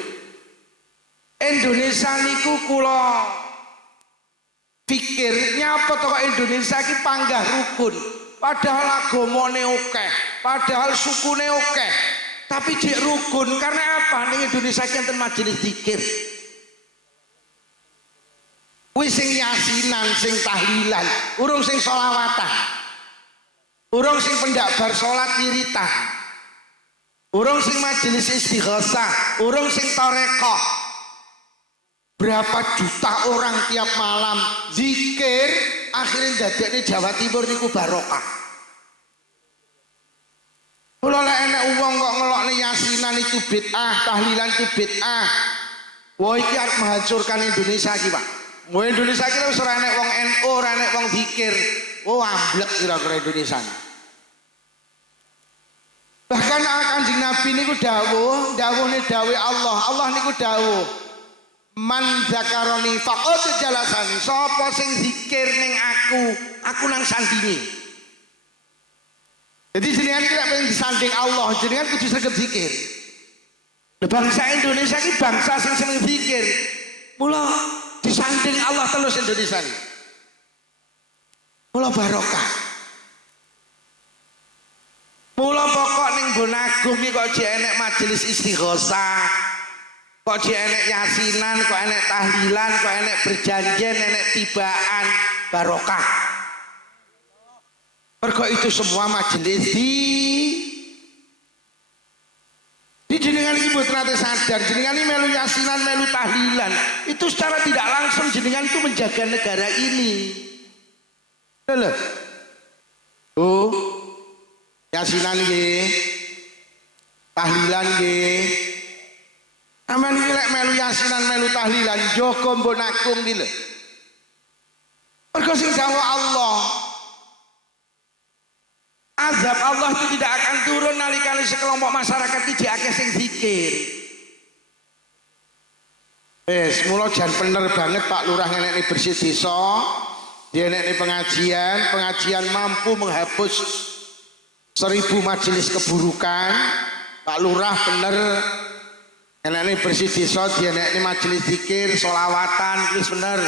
Indonesia niku kula pikir nyapa to kok Indonesia ki panggah rukun. Padahal agamane akeh, padahal sukune akeh. Tapi jek rukun karena apa? Ning Indonesia ki enten majelis zikir. Kuwi sing yasinan, sing tahlilan, urung sing sholawatan, urung sing pendak bar sholat wiritan, urung sing majelis istighosah, urung sing tarekoh. Berapa juta orang tiap malam zikir, akhirnya dadekne Jawa Timur niku barokah. Kula lek enek wong kok ngelokne yasinan itu bid'ah, tahlilan itu bid'ah. Wah iki arep menghancurkan Indonesia iki, Pak. Mau Indonesia kira wis ora enek wong NU, ora enek wong zikir. Oh amblek kira-kira Indonesia. Bahkan Kanjeng Nabi niku dawuh Allah. Allah niku dawuh. Man zakaroni faqad jalasani. Sapa sing zikir ning aku nang sandinge. Jadi jenengan iki lek pengen disanding Allah, jenengan kudu sregep zikir. Bangsa Indonesia iki bangsa sing seneng zikir. Mula disanding Allah terus Indonesia ini. Mula barokah. Mula pokok ning Bonagung iki kok jek enek majelis istighosah, kok jek enek yasinan, kok enek tahlilan, kok enek berjanjian, enek tibaan, barokah. Mergo itu semua majelis di jenengan iki mboten nate sadar, jenengan ini melu yasinan, melu tahlilan. Itu secara tidak langsung jenengan itu menjaga negara ini. Lho. Oh. Yasinan nggih. Tahlilan nggih. Aman iki lek melu yasinan, melu tahlilan, jaga Bonagung iki lho. Mergo sing dawuh Allah, azab Allah itu tidak akan turun nalikane sekelompok masyarakat iki akeh sing zikir. Wes, mula jan bener banget Pak Lurah ngenekne bersih desa, dienekne pengajian mampu menghapus 1000 majelis keburukan. Pak Lurah bener ngenekne bersih desa, dienekne majelis zikir, sholawatan, wis bener.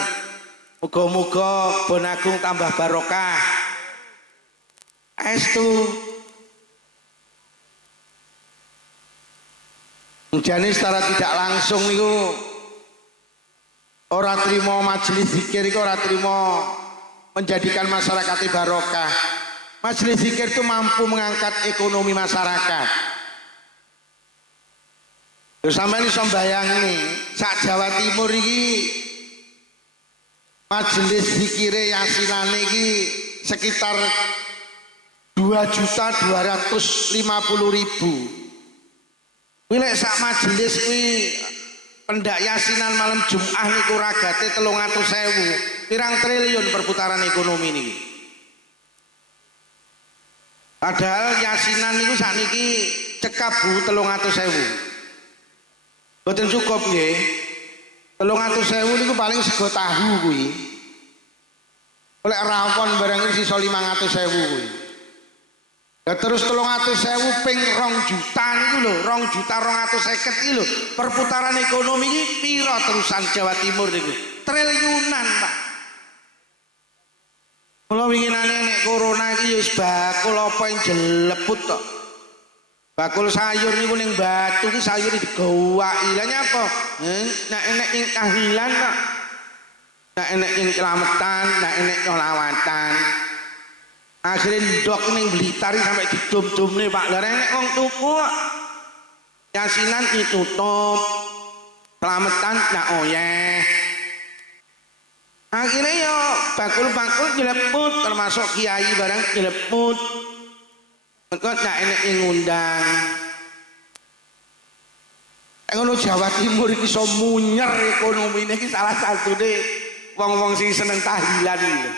Muga-muga Bonagung tambah barokah. Estu jane secara tidak langsung niku ora trimo majelis zikir iku ora trimo menjadikan masyarakat barokah. Majelis zikir itu mampu mengangkat ekonomi masyarakat. Lho sampeyan iso mbayangni sak Jawa Timur iki majelis zikire yasinane iki sekitar 2.250.000. Kuwi lek sak majelis kuwi pendak yasinan malam Jumat niku ragate 300.000. Pirang triliun perputaran ekonomi niki. Padahal yasinan niku sakniki cekap Bu 300.000. Boten cukup nggih. 300.000 niku paling sego tahu kuwi. Lek rawon barang sisa 500.000 kuwi. Ya terus 300.000 ping 2 juta niku lho, 2.250.000 iki lho. Perputaran ekonomi iki pira terusan Jawa Timur niku? Triliunan, Pak. Kula winginane nek corona iki wis bakul apa yang jeleput tok. Bakul sayur niku ning Batu ki sayur digowaki. Lah nyapa? Nek enek ing tahlilan kok. Nek enek ing kelametan, nek enek nyolawatan. Akhirnya ndok ning Blitar sampai didum-dumne Pak. Lah nek wong tuku yasinan ditutup. Kelametan nak oyeh. Akhirnya yo bakul-bakul nyeleput termasuk kiai barang nyeleput. Mergo nak enek ngundang. Ngono Jawa Timur iki iso munyer ekonomine iki salah satune wong-wong sing seneng tahlilan iki.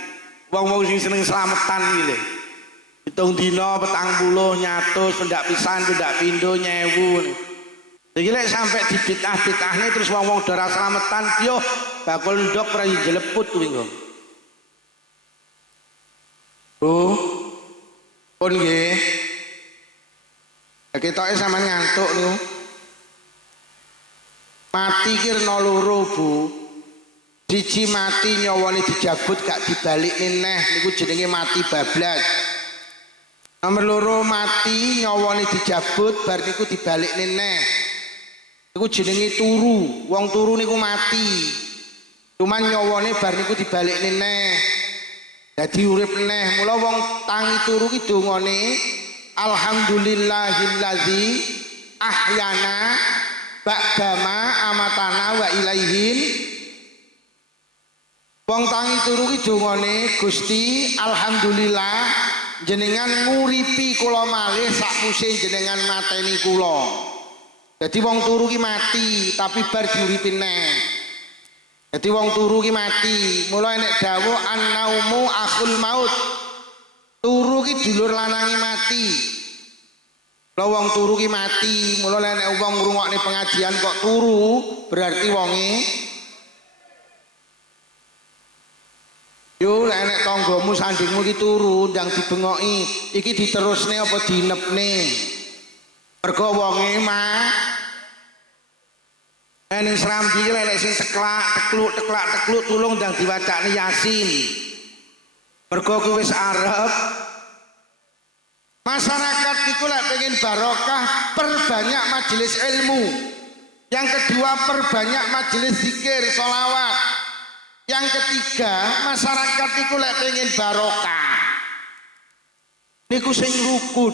Wong-wong sing seneng slametan iki lho. Hitung dina 40 nyatus pendak pisan pendak pindho nyewu. Iki lek sampe dibitah-bitahne terus wong-wong dara slametan yo bakul ndok ora jeleput kuwi kok. Oh. Pun nggih. Ketoke sampean ngantuk niku. Mati ki rena loro, Bu. Siji mati nyawane dijabut gak dibalikne neh niku jenenge mati bablas. Nomor loro mati nyawane dijabut bar niku dibalikne neh. Niku jenenge turu. Wong turu niku mati. Cuman nyawane bar niku dibalikne neh. Dadi urip neh. Mula wong tangi turu ki dongane alhamdulillahilladzi ahyana ba'dama amatana wa ilaihin. Wong tangi turu ki dongane Gusti alhamdulillah jenengan nguripi kula malih sakmuse jenengan mateni kula. Dadi wong turu ki mati tapi bar diuripi neh. Jadi wong turu ki mati, mula enek dawuh an-naumu akhul maut. Turu ki dulur lanange mati. Lah wong turu ki mati, mula enek wong ngrungokne pengajian kok turu, berarti wonge yo enek tanggamu sandingmu ki turu ndang dibengoki, iki diterusne apa dinepne. Mergo wonge Ning Serambi ki lek sing tekluk tulung ndang diwacane Yasin. Mergo kuwi wis arep masyarakat niku lek pengen barokah perbanyak majelis ilmu. Yang kedua perbanyak majelis zikir, sholawat. Yang ketiga masyarakat niku lek pengen barokah niku sing rukun.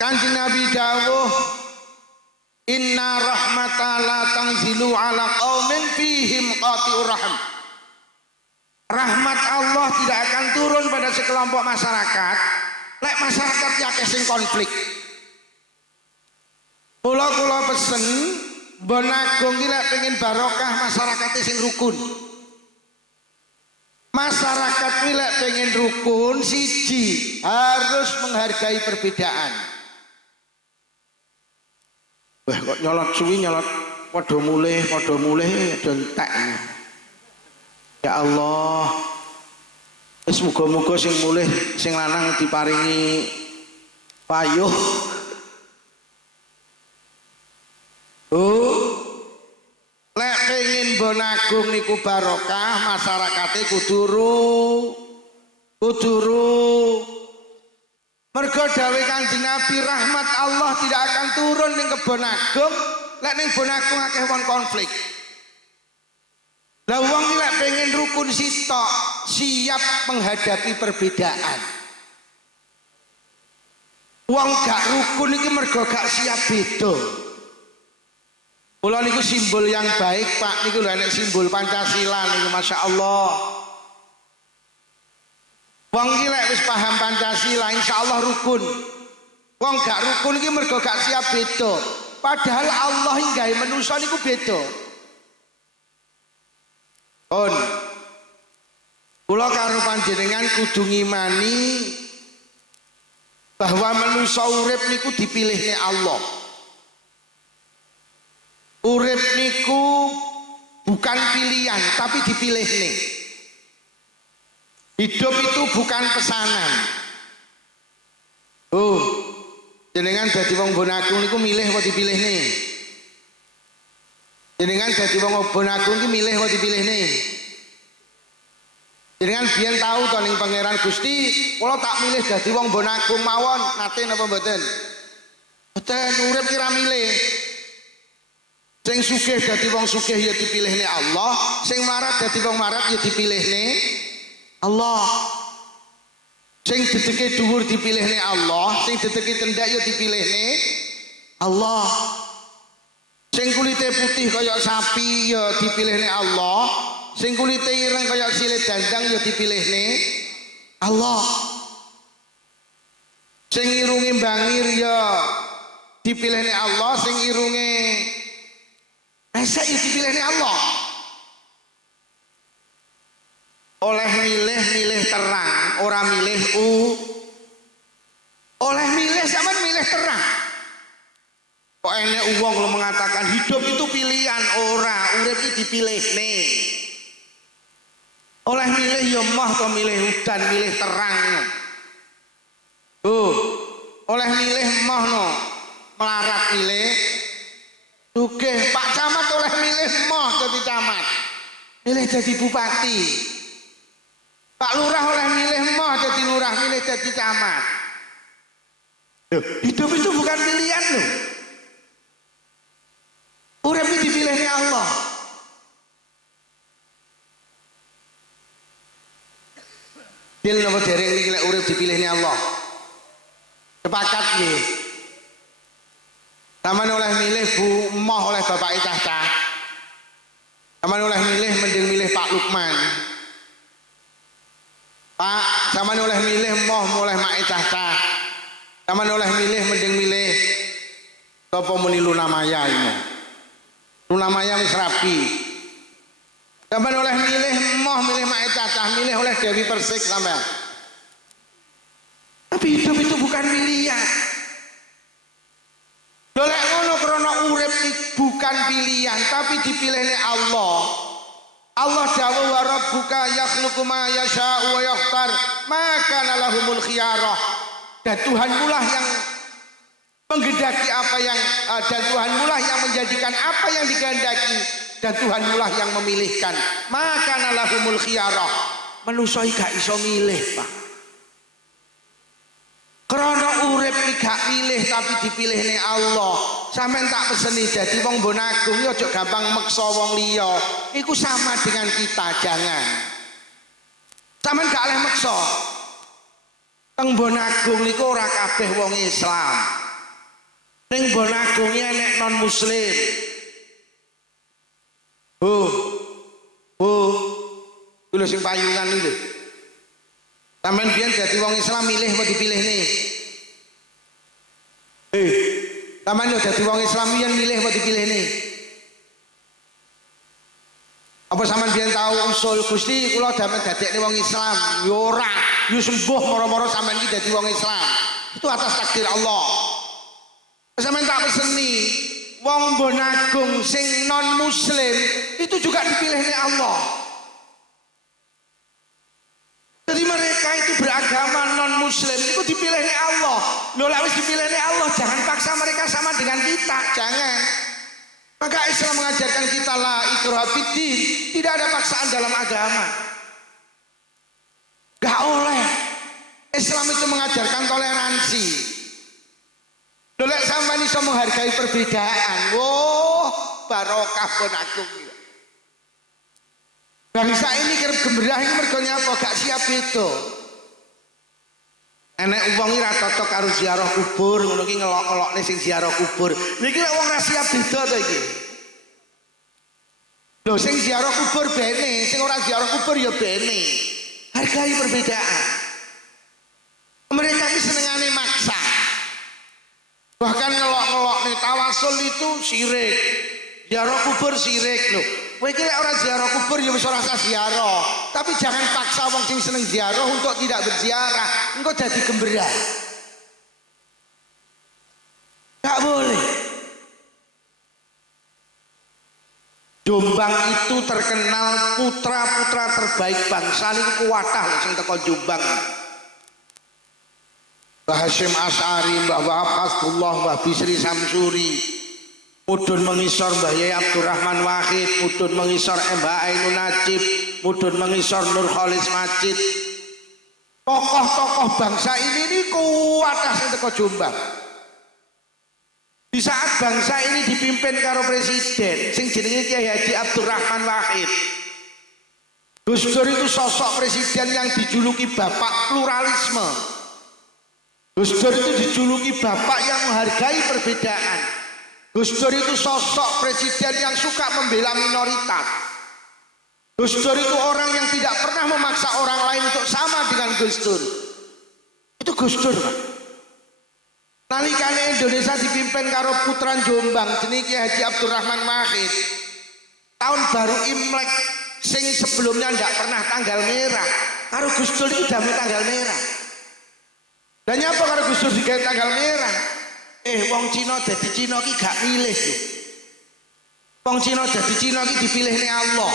Kanjeng Nabi dawuh inna rahmata la tanzilu ala qaumin fihim qati'ur rahim. Rahmat Allah tidak akan turun pada sekelompok masyarakat lek masyarakat akeh sing konflik. Kula pesen Mbon Agung ki lek pengin barokah masyarakat sing rukun. Masyarakat ki lek pengin rukun siji harus menghargai perbedaan. Wah kok nyolot suwi nyolot padha mulih entek. Ya Allah. Wis muga-muga sing mulih sing lanang diparingi payuh. Lek pengin Mbon Agung niku barokah masyarakate kudu mergo dawuh Kanjeng Nabi rahmat Allah tidak akan turun ning Kebon Agung lek ning Bon Agung akeh wong konflik. Lah wong iki lek pengen rukun sitok siap menghadapi perbedaan. Wong gak rukun iki mergo gak siap beda. Kula niku simbol yang baik Pak, niku lho nek simbol Pancasila niku Masya Allah. Wong iki lek wis paham Pancasila insyaallah rukun. Wong gak rukun iki mergo gak siap beda. Padahal Allah yang gawe manusa niku beda. Kula karo panjenengan kudu ngimani bahwa manusa urip niku dipilihne Allah. Urip niku bukan pilihan tapi dipilihne. Hidup itu bukan pesanan. Jenengan dadi wong Bon Agung niku milih apa dipilihne? Jenengan dadi wong Bon Agung iki milih apa dipilihne? Jenengan biyen tahu to ning Pangeran Gusti, kula tak milih dadi wong Bon Agung mawon, nate napa mboten? Mboten, urip ki ra milih. Sing sugih dadi wong sugih ya dipilihne Allah, sing marat dadi wong marat ya dipilihne Allah. Sing dedeke dhuwur dipilihne Allah, sing dedeke tendak ya dipilihne Allah. Sing kulite putih kaya sapi ya dipilihne Allah, sing kulite ireng kaya silit dandang ya dipilihne Allah. Sing irunge bangir ya dipilihne Allah, sing irunge esek ya dipilihne Allah. Oleh milih terang, ora milih oleh milih sampean milih terang. Kok enek wong lo mengatakan hidup itu pilihan, ora, urip iki dipilihne. Oleh milih ya moh to milih udan, milih terang. Oleh milih moh no, melarat milih sugih. Pak Camat oleh milih moh jadi camat, milih jadi bupati. Pak Lurah oleh milih moh jadi lurah, milih jadi camat. Hidup itu bukan pilihan loh. Urip iki dipilihne Allah. Dil napa dereng iki lek urip dipilihne Allah. Sepakat nggih. Taman oleh milih Bu Moh oleh Bapak Cah-cah. Taman oleh milih mending milih Pak Lukman. Pak, taman oleh milih Moh oleh Mak Cah-cah. Taman oleh milih mending milih sapa muni Luna Maya ini. Luna Maya wis rapi. Taman oleh milih Moh milih Mak Cah-cah, milih oleh Dewi Persik sampean. Tapi hidup itu bukan pilihan. Lek ngono krana urip bukan pilihan tapi dipilihne Allah. Allah dawuh wa rabbuka yakhluqu ma yasha'u wa yakhtar maka lahumul khiyarah. Dan Tuhanmu lah yang menghendaki apa yang dan Tuhanmu lah yang menjadikan apa yang dikehendaki dan Tuhanmu lah yang memilihkan. Maka lahumul khiyarah. Manusa iki gak iso milih, Pak. Krana urip iki gak milih tapi dipilihne Allah. Sampeyan tak peseni dadi wong Bonagung ya aja gampang meksa wong liya. Iku sama dengan kita, jangan. Sampeyan gak oleh meksa. Teng Bonagung niku ora kabeh wong Islam. Ning Bonagung enek non muslim. Kulo sing payungan iki. Sampeyan biyen dadi wong Islam milih apa dipilihne? Sampeyan yo dadi wong Islam yen milih apa dipilihne? Apa sampeyan biyen tahu usul Gusti kula damel dadekne wong Islam? Yo ora, yo sembuh moro-moro sampeyan iki dadi wong Islam. Itu atas takdir Allah. Sampeyan tak peseni wong Bonagung sing non muslim itu juga dipilihne Allah. Jadi mereka itu beragama non muslim itu dipilihnya Allah. Loh lek wis dipilihnya Allah jangan paksa mereka sama dengan kita, jangan. Maka Islam mengajarkan kita la ikraha fiddin, tidak ada paksaan dalam agama. Gak oleh. Islam itu mengajarkan toleransi. Loh lek sampeyan iso menghargai perbedaan, barokah Bonagung. Bangsa ini kerep gemberah ini mergo nyapa gak siap itu. Enek wong ora cocok karo ziarah kubur, ngono ki ngelok-ngelokne sing ziarah kubur. Niki lek wong ora siap beda to iki. Lho sing ziarah kubur bene, sing ora ziarah kubur ya bene. Hargai perbedaan. Mereka ini senengane maksa. Bahkan ngelok-ngelokne tawasul itu syirik. Ziarah kubur syirik lho. Kowe iki lek ora ziarah kubur ya wis ora usah ziarah. Tapi jangan paksa wong sing seneng ziarah untuk tidak berziarah. Engko dadi gemberah. Gak boleh. Jombang itu terkenal putra-putra terbaik bangsa niku kuwatah sing teko Jombang. Mbah Hasyim Asy'ari, Mbah Wahab Hasbullah, Mbah Bisri Samsuri. Mudun mengisor Mbah Yai Abdurrahman Wahid, mudun mengisor Mbah Ainun Najib, mudun mengisor Nur Khalis Majid. Tokoh-tokoh bangsa ini kuwatah sing teko Jombang. Di saat bangsa ini dipimpin karo presiden sing jenenge Kiai Haji Abdurrahman Wahid. Gus Dur itu sosok presiden yang dijuluki bapak pluralisme. Gus Dur itu dijuluki bapak yang menghargai perbedaan. Gus Dur itu sosok presiden yang suka membela minoritas. Gus Dur itu orang yang tidak pernah memaksa orang lain untuk sama dengan Gus Dur. Itu Gus Dur, Pak. Nalikane Indonesia dipimpin karo putra Jombang jenenge Haji Abdurrahman Wahid. Tahun baru Imlek sing sebelumnya ndak pernah tanggal merah. Karo Gus Dur itu damai tanggal merah. Dan nyapa karo Gus Dur digawe tanggal merah? Wong Cina dadi Cina ki gak milih. Wong Cina dadi Cina ki dipilihne Allah.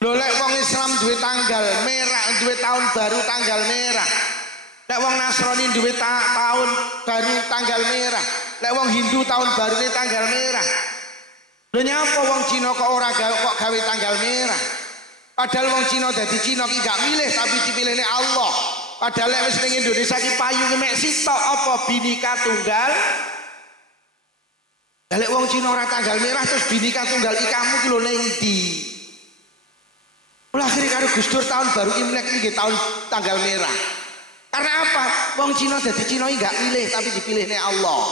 Lho lek wong Islam duwe tanggal merah, duwe tahun baru tanggal merah. Lek wong Nasrani duwe tahun baru tanggal merah. Lek wong Hindu tahun baru tanggal merah. Lho nyapa wong Cina kok ora gawe tanggal merah? Padahal wong Cina dadi Cina ki gak milih tapi dipilihne Allah. Padahal lek wis ning Indonesia ki payu mek sitok apa Bhinneka Tunggal. Lek wong Cina ora tanggal merah terus Bhinneka Tunggal ikamu ki lho ning ndi? Mula akhirnya karo Gus Dur tahun baru Imlek ini tahun tanggal merah. Karena apa? Wong Cina dadi Cina iki gak milih tapi dipilihne Allah.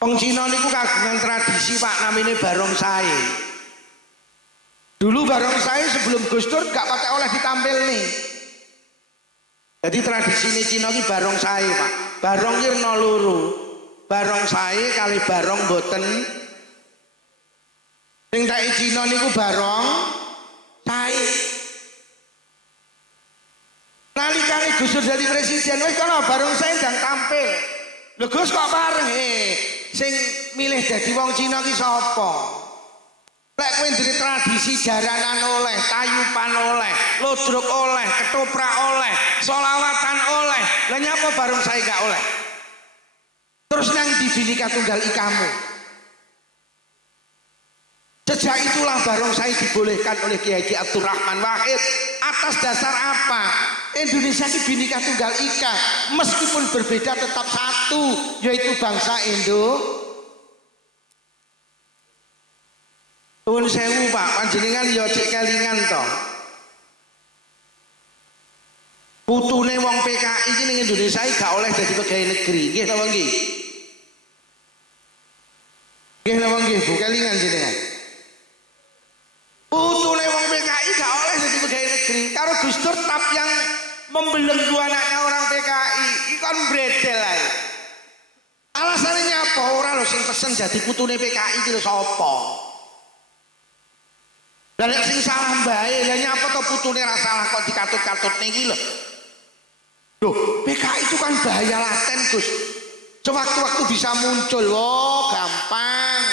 Wong Cina niku kagungan tradisi Pak namine barongsai. Dulu barongsai sebelum Gus Dur gak pakai oleh ditampil nih. Jadi tradisi ini Cina iki barongsai Pak. Barong ki ana loro. Barongsai kali barong boten. Sing tak Cina niku barong sae. Nalikane Gus Dur dadi presiden wis kono barongsai ndang tampil. Lho Gus kok bareng sing milih dadi wong Cina ki sapa? Lek kowe duwe tradisi jaranan oleh, tayupan oleh, lodrok oleh, ketoprak oleh, solawatan oleh. Lah nyapa barongsai gak oleh? Terus nang di Bhinneka Tunggal ikamu. Sejak itulah barongsai dibolehkan oleh Kiai Haji Abdurrahman Wahid. Atas dasar apa? Indonesia ini Bhinneka Tunggal Ika, meskipun berbeda tetap satu, yaitu bangsa Indo. Nuwun sewu Pak, panjenengan ya cek kelingan to. Putune wong PKI iki ning Indonesia iki gak oleh dadi pegawai negeri. Nggih napa nggih? Nggih napa nggih, Bu kelingan jenengan. Putune wong PKI gak oleh dadi pegawai negeri. Karo Gus Dur tap yang membelenggu anaknya orang PKI, ikon bredel ae. Alasannya apa? Ora lho sing pesen jadi putune PKI iki lho sapa? Lah nek sing salah mbae, lah nyapa to putune ra salah kok dikatut-katut niki lho. Loh, PKI itu kan bahaya laten, Gus. Sewaktu-waktu bisa muncul, oh gampang.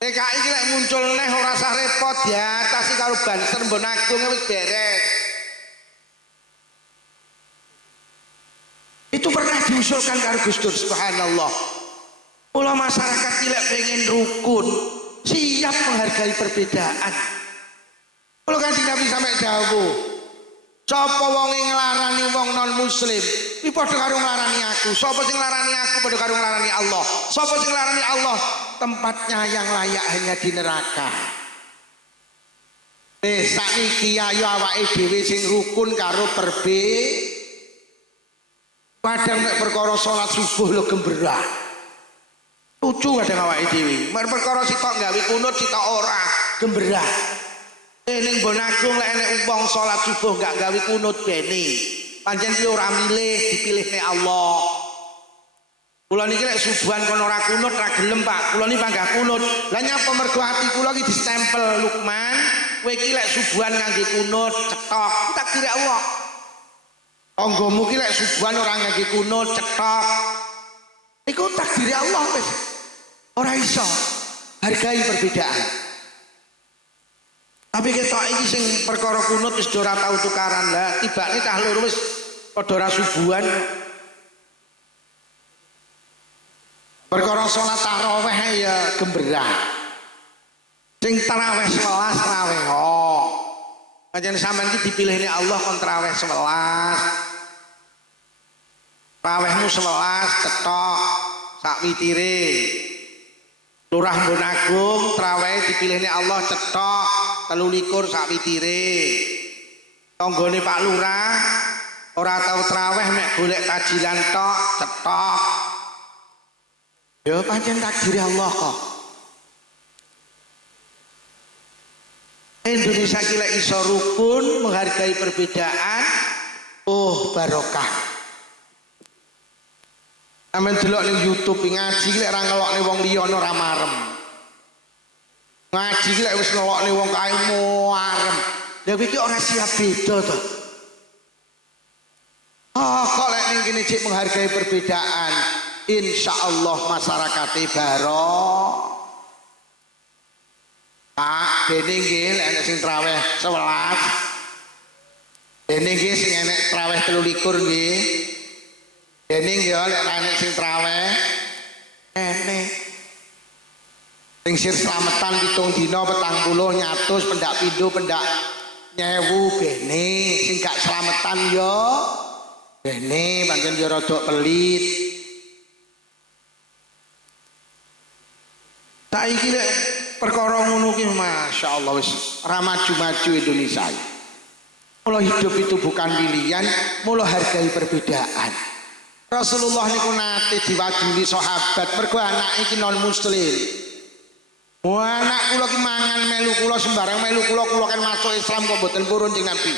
PKI iki lek muncul neh ora usah repot ya, atasi karo Banser Mbon Agung wis beres. Itu pernah diusulkan karo Gus Dur, subhanallah. Mula masyarakat tidak pengen rukun, siap menghargai perbedaan. Kalau kan Nabi sampai dawuh, sapa wong nglarani wong non muslim, iki padha karo nglarani aku. Sapa sing nglarani aku padha karo nglarani Allah. Sapa sing nglarani Allah, tempatnya yang layak hanya di neraka. Sakniki ayo awake dhewe sing rukun karo padahal nek perkara salat subuh lho gemberah. Lucu kadang awake dhewe. Mek perkara sitok gawe kunut sitok ora gemberah. Ning Mbon Agung lek enek wong salat subuh gak gawe kunut bene. Pancen ki ora milih, dipilihne Allah. Kula niki lek subuhan kono ora kunut ra gelem, Pak. Kula niki panggah kunut. Lah nyapa mergo ati kula iki distempel Lukman, kowe iki lek subuhan ngangge kunut cetok, takdir Allah. Tanggamu ki lek subuhan ora ngangge kunut cetok. Iku takdir Allah wis. Ora iso hargai perbedaan. Tapi ketok iki sing perkara kunut wis ora tau tukaran lah, tibane cah loro wis padha ora subuhan. Perkara salat tarawih ya gemberah. Sing tarawih 11 tarawih. Oh. Pancen sampean iki dipilihne Allah kon tarawih 11. Tarawihmu 11 cetok sak witire. Lurah Mbon Agung tarawih dipilihne Allah cetok 23 sak witire. Tanggane Pak Lurah ora tau traweh mek golek tajilan tok cetok. Ya pancen takdir Allah kok. Indonesia kira iso rukun, menghargai perbedaan, oh barokah. Amen delok ning YouTube ngaji lek ora ngelokne wong liya ora marem. Ngaji lek wis ngelokne wong kae muarem. Lha iki ora siap beda to. Oh, kok lek ning kene cek menghargai perbedaan, insyaallah masyarakate barokah. Pak, dene nggih lek ana sing traweh 11. Dene nggih sing enek traweh 23 nggih. Dene nggih lek ana sing traweh enek. Sing sir slametan 7 dina 40 nyatus pendak pindho pendak 1000 bene, sing gak slametan yo bene pancen yo rada pelit. Saiki lek perkara ngono ki masyaallah wis ra maju-maju Indonesia. Mula hidup itu bukan pilihan, mula hargai perbedaan. Rasulullah niku nate diwaduli sahabat mergo anak iki non muslim. Wah anak kula ki mangan melu kula sembarang melu kula kan masuk Islam kok mboten purun Kanjeng Nabi.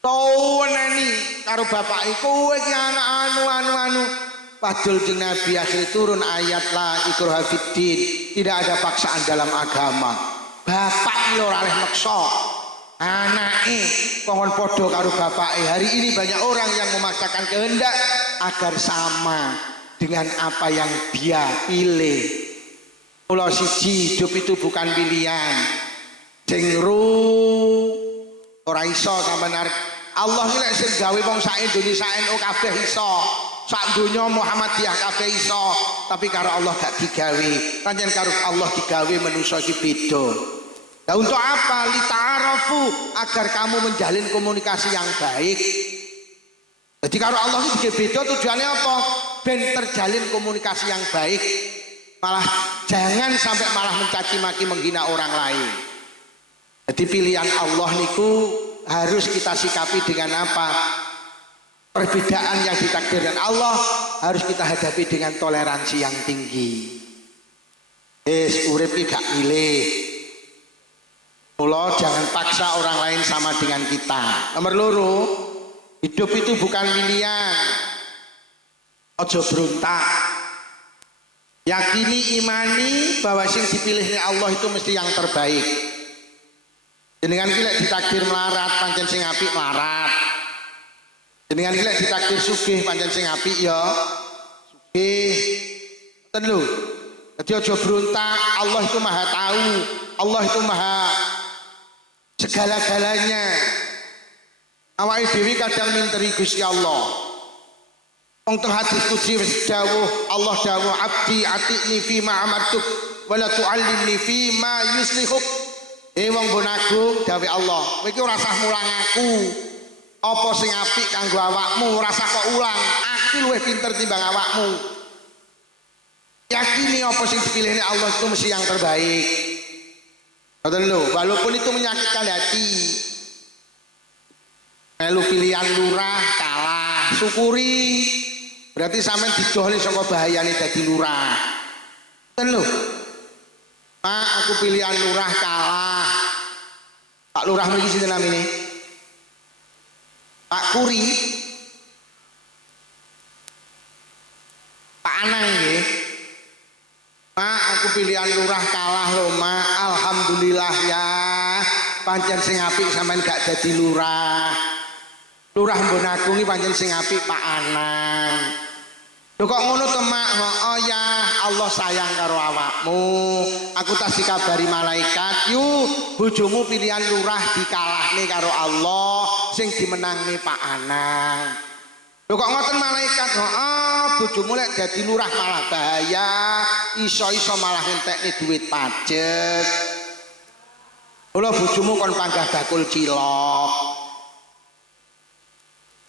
Taweneni karo bapake kowe ki anak anu. Padahal Kanjeng Nabi akhir turun ayat la ikraha fiddin, tidak ada paksaan dalam agama. Bapak ora oleh maksa anake kongkon padha karo bapake. Hari ini banyak orang yang memaksakan kehendak agar sama dengan apa yang dia pilih. Mula siji hidup itu bukan pilihan. Jengru ora iso sampeyan Allah iki lek sing gawe wong sak Indonesia NU kabeh iso. Sak donya Muhammadiyah kabeh iso, tapi karo Allah gak digawe. Pancen karo Allah digawe manusa iki beda. Nah untuk apa? Li ta'arafu, agar kamu menjalin komunikasi yang baik. Jadi karo Allah iki beda tujuannya apa? Ben terjalin komunikasi yang baik. Malah jangan sampai malah mencaci maki menghina orang lain. Jadi pilihan Allah niku harus kita sikapi dengan apa? Perbedaan yang ditakdirkan Allah harus kita hadapi dengan toleransi yang tinggi. Urip iki gak milih. Mula jangan paksa orang lain sama dengan kita. Nomor loro, hidup itu bukan pilihan. Ojo berontak. Yakini imani bahwa sing dipilihnya Allah itu mesti yang terbaik. Jenengan iki lek ditakdir melarat pancen sing apik melarat. Dengan lek ditakdir sugih pancen sing apik ya sugih. Ngoten lho. Dadi aja berontak, Allah itu Maha tahu, Allah itu Maha segala-galanya. Awake dhewe kadang minteri Gusti Allah. Wong teng hadis qudsi wis dawuh, Allah dawuh abdi atikni fi ma amartuk wa la tu'allimni fi ma yuslihuk. Wong bonagung dawuh Allah, kowe iki ora usah mulang aku. Apa sing apik kanggo awakmu ora usah kok ulang, aku luwih pinter timbang awakmu. Yakini apa sing dipilihnya Allah itu mesti yang terbaik. Ngoten lho, walaupun itu menyakitkan hati. Melu pilihan lurah kalah, syukuri. Berarti sampean didohli saka bahayane dadi lurah. Ngoten lho. Pak, aku pilihan lurah kalah. Pak lurah mriki sinten namine? Pak Kuri, Pak Anang nggih. Pak, aku pilihan lurah kalah lho, Mak. Alhamdulillah ya. Pancen sing apik sampean gak dadi lurah. Lurah Mbonagung iki pancen sing apik Pak Anang. Lho kok ngono to, Mak? Oh ya, Allah sayang karo awakmu. Aku tak dikabari malaikat, yu bojomu pilihan lurah dikalahne karo Allah, sing dimenangne Pak Anang. Lho kok ngoten malaikat? Oh, bojomu lek dadi lurah malah bahaya, iso-iso malah entekne duit pajak. Mula bojomu kon panggah bakul cilok.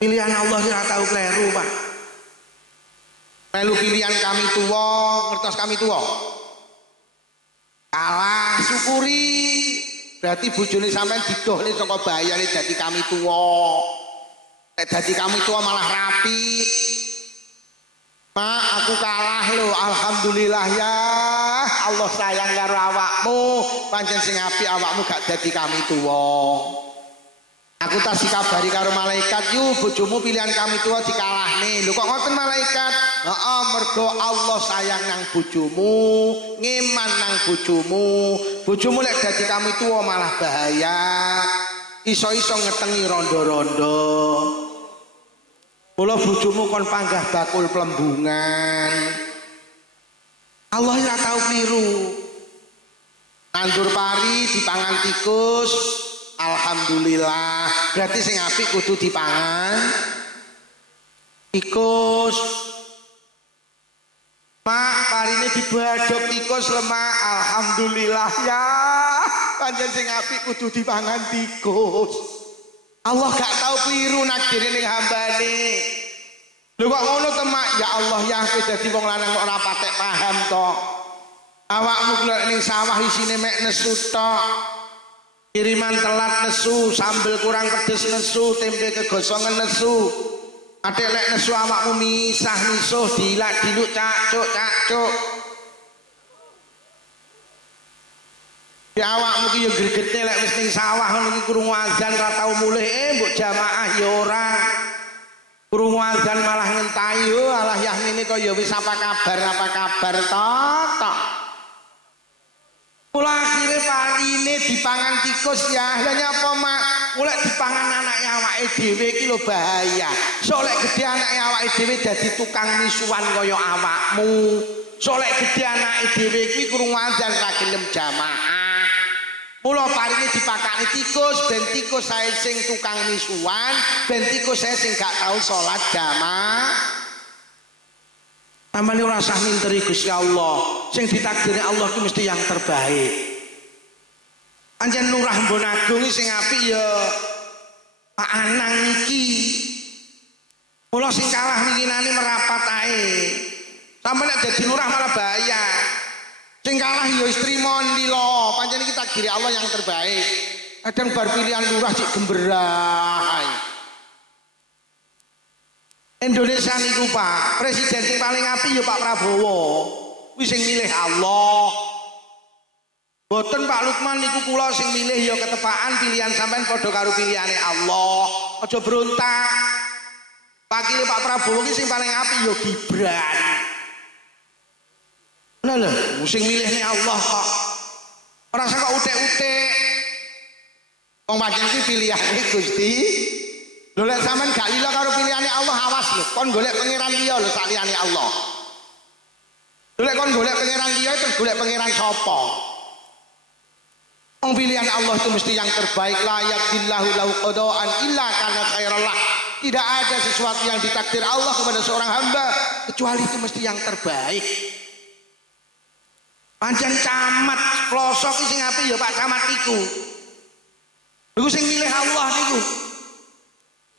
Pilihan Allah ora tau kleru, Pak. Melu pilihan kami tua, ngertos kami tua. Kalah syukuri. Berarti bojone sampean didohne saka bahayane dadi kami tua. dadi kami tua malah rapi. Mak, aku kalah lho. Alhamdulillah ya Allah sayang karo awakmu. Pancen sing apik awakmu gak dadi kami tua. Aku tak dikabari karo malaikat, yu bojomu pilihan kami tua dikalahne. Lho kok ngoten malaikat? Heeh, mergo Allah sayang nang bojomu, ngeman nang bojomu. Bojomu lek dadi kami tua malah bahaya. Iso-iso ngetengi rondo-rondo. Mula bojomu kon panggah bakul plembungan. Allah ora tau kliru. Nandur pari dipangan tikus, alhamdulillah. Berarti sing apik kudu dipangan tikus. Mak, parine dibadhok tikus lemak, alhamdulillah ya. Pancen sing apik kudu dipangan tikus. Allah gak tau kliru nakdire ning hambane. Lho kok ngono to mak? Ya Allah ya kowe dadi wong lanang kok ora patek paham to. Awakmu golek ning sawah isine mek nesu tok. Kiriman telat nesu, sambel kurang pedes nesu, tempe kegosongan nesu. Adik lek nesu awakmu misah misuh dilak diluk cacuk. Ya awakmu ki yo gregete lek wis ning sawah ngono iki krungu azan ra tau mulih mbok jamaah ya ora. Krungu azan malah ngentahi yo alah Yahmini kok ya wis apa kabar tok. Mula akhirnya parine dipangan tikus ya. Lah nyapa mak? Mulai dipangan anaknya awake dhewe iki lho bahaya. Solek gede anaknya awake dhewe dadi tukang misuan kaya awakmu. Solek gede anake dhewe iki krungu azan ra gelem jamaah. Mula parine dipakani tikus, ben tikus sae sing tukang misuan, ben tikus sae sing gak tau salat jamaah. Amane ora usah minteri Gusti Allah. Sing ditakdiri Allah ku mesti yang terbaik. Anjen Lurah Mbon Agung sing apik ya Pak Anang iki. Mula sing kalah wikinane merapat ae. Sampe nek dadi lurah malah bahaya. Sing kalah ya istri mondi lho. Pancen iki takdiri Allah yang terbaik. Kadang bar pilihan lurah cik gemberah. Indonesia niku Pak, presiden sing paling apik ya Pak Prabowo. Kuwi sing milih Allah. Boten Pak Lukman niku kula sing milih ya ketepaan pilihan sampean padha karo pilihane Allah. Aja berontak. Wakile Pak Prabowo ki sing paling apik ya Gibran. Nah lho, sing milihne Allah kok. Ora usah kok utek-utek. Wong pancen iki pilihane Gusti. Lho lek sampean gak lila karo pilihane Allah awas lho, kon golek pangeran liya lho saliyane Allah. Lho lek kon golek pangeran liya terus golek pangeran sapa? Wong pilihan Allah itu mesti yang terbaik, la yaqillahu lahu qada'an illa kana khairallah. Tidak ada sesuatu yang ditakdir Allah kepada seorang hamba kecuali itu mesti yang terbaik. Pancen camat pelosok iki sing apik ya Pak Camat niku. Niku sing milih Allah niku.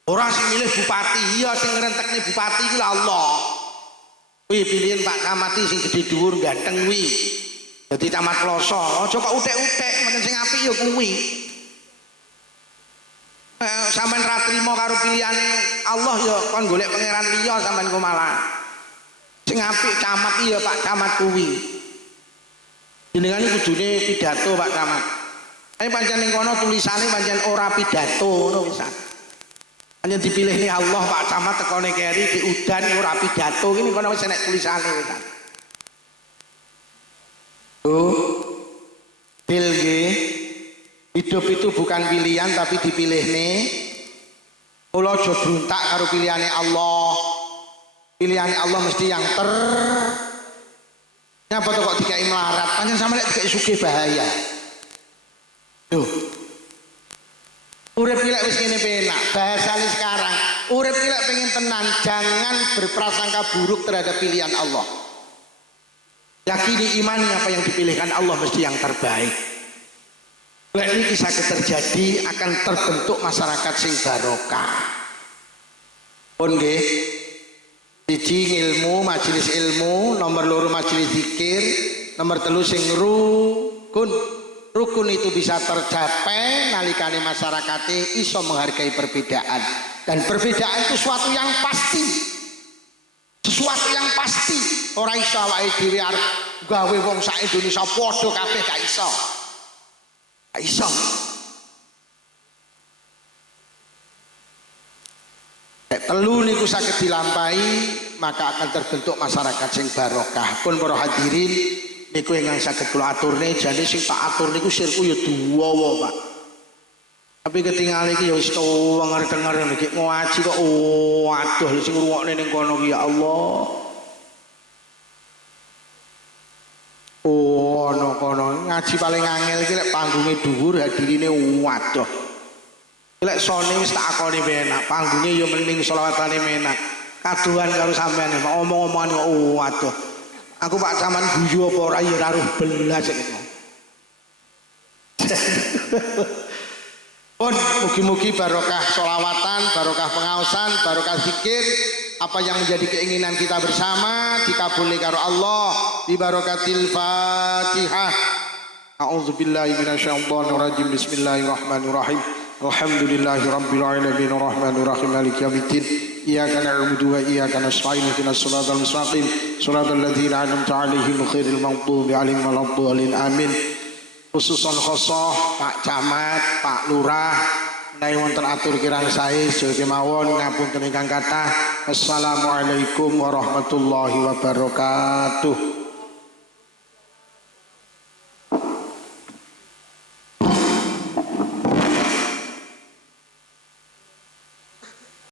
Orang sing milih bupati, iya sing ngrentekne bupati iki Allah. Kuwi pilihan Pak Camat sing gede dhuwur ganteng kuwi. Dadi camat Ploso, aja kok utek-utek, men sing apik ya kuwi. Sampeyan ra trimo karo pilihane Allah ya kon golek pangeran liya sampeyan kok malah. Sing apik camat iya Pak Camat kuwi. Jenengane kudune pidato Pak Camat. Pancen ning kono tulisane pancen ora pidato ngono pisan. Hanya dipilih nih Allah Pak Camat tekone keri di udan ora pidato ini kono wis enek tulisane wis. Hidup itu bukan pilihan tapi dipilih nih. Kula aja bruntak karo pilihane Allah. Pilihane Allah mesti yang nyapa to kok dikai melarat, pancen sampe nek dikai sugih bahaya. Tuh. Urip pilek wis kene penak, bahasane sekarang. Urip pilek pengen tenang, jangan berprasangka buruk terhadap pilihan Allah. Yakini imani apa yang dipilihkan Allah mesti yang terbaik. Lek iki saged terjadi akan terbentuk masyarakat sing barokah. Pun nggih. Siji ilmu, majelis ilmu, nomor loro majelis zikir, nomor telu sing rukun. Rukun itu bisa tercapai nalikane masyarakate iso menghargai perbedaan. Dan perbedaan itu sesuatu yang pasti. Sesuatu yang pasti. Ora iso awake dhewe arep gawe wong sak Indonesia padha kabeh gak iso. Gak iso. Nek telu niku saged dilampahi, maka akan terbentuk masyarakat sing barokah. Pun para hadirin niku ingkang saged kula aturne, jane sing tak atur niku sirku ya duwawa, Pak. Tapi ketinggal iki ya wis denger iki ngaji kok waduh sing ngrungokne ning kono ki ya Allah. Ono kono ngaji paling angel iki lek panggunge dhuwur hadirine waduh. Lek sone wis tak akoni penak, panggunge ya mending selawatane menak. Kaduhan karo sampean omong-omongan kok waduh. Aku Pak Caman guyu apa ora ya raruh belas iki. Pun mugi-mugi barokah sholawatan, barokah pengaosan, barokah zikir, apa yang menjadi keinginan kita bersama dikabuli karo Allah bi barokatil Fatihah. A'udzubillahi minasyaitonir rajim. Bismillahirrahmanirrahim. Alhamdulillahirabbil alamin arrahmanir rahim maliki yaumiddin. Iyyaka na'budu wa iyyaka nasta'in ihdinas siratal mustaqim siratal ladzina an'amta 'alaihim ghairil maghdubi 'alaihim waladdallin. Amin. Khususon khosoh Pak Camat, Pak Lurah, menawi wonten atur kirang sae sedaya kemawon ngapunten ingkang kathah. Assalamualaikum warahmatullahi wabarakatuh.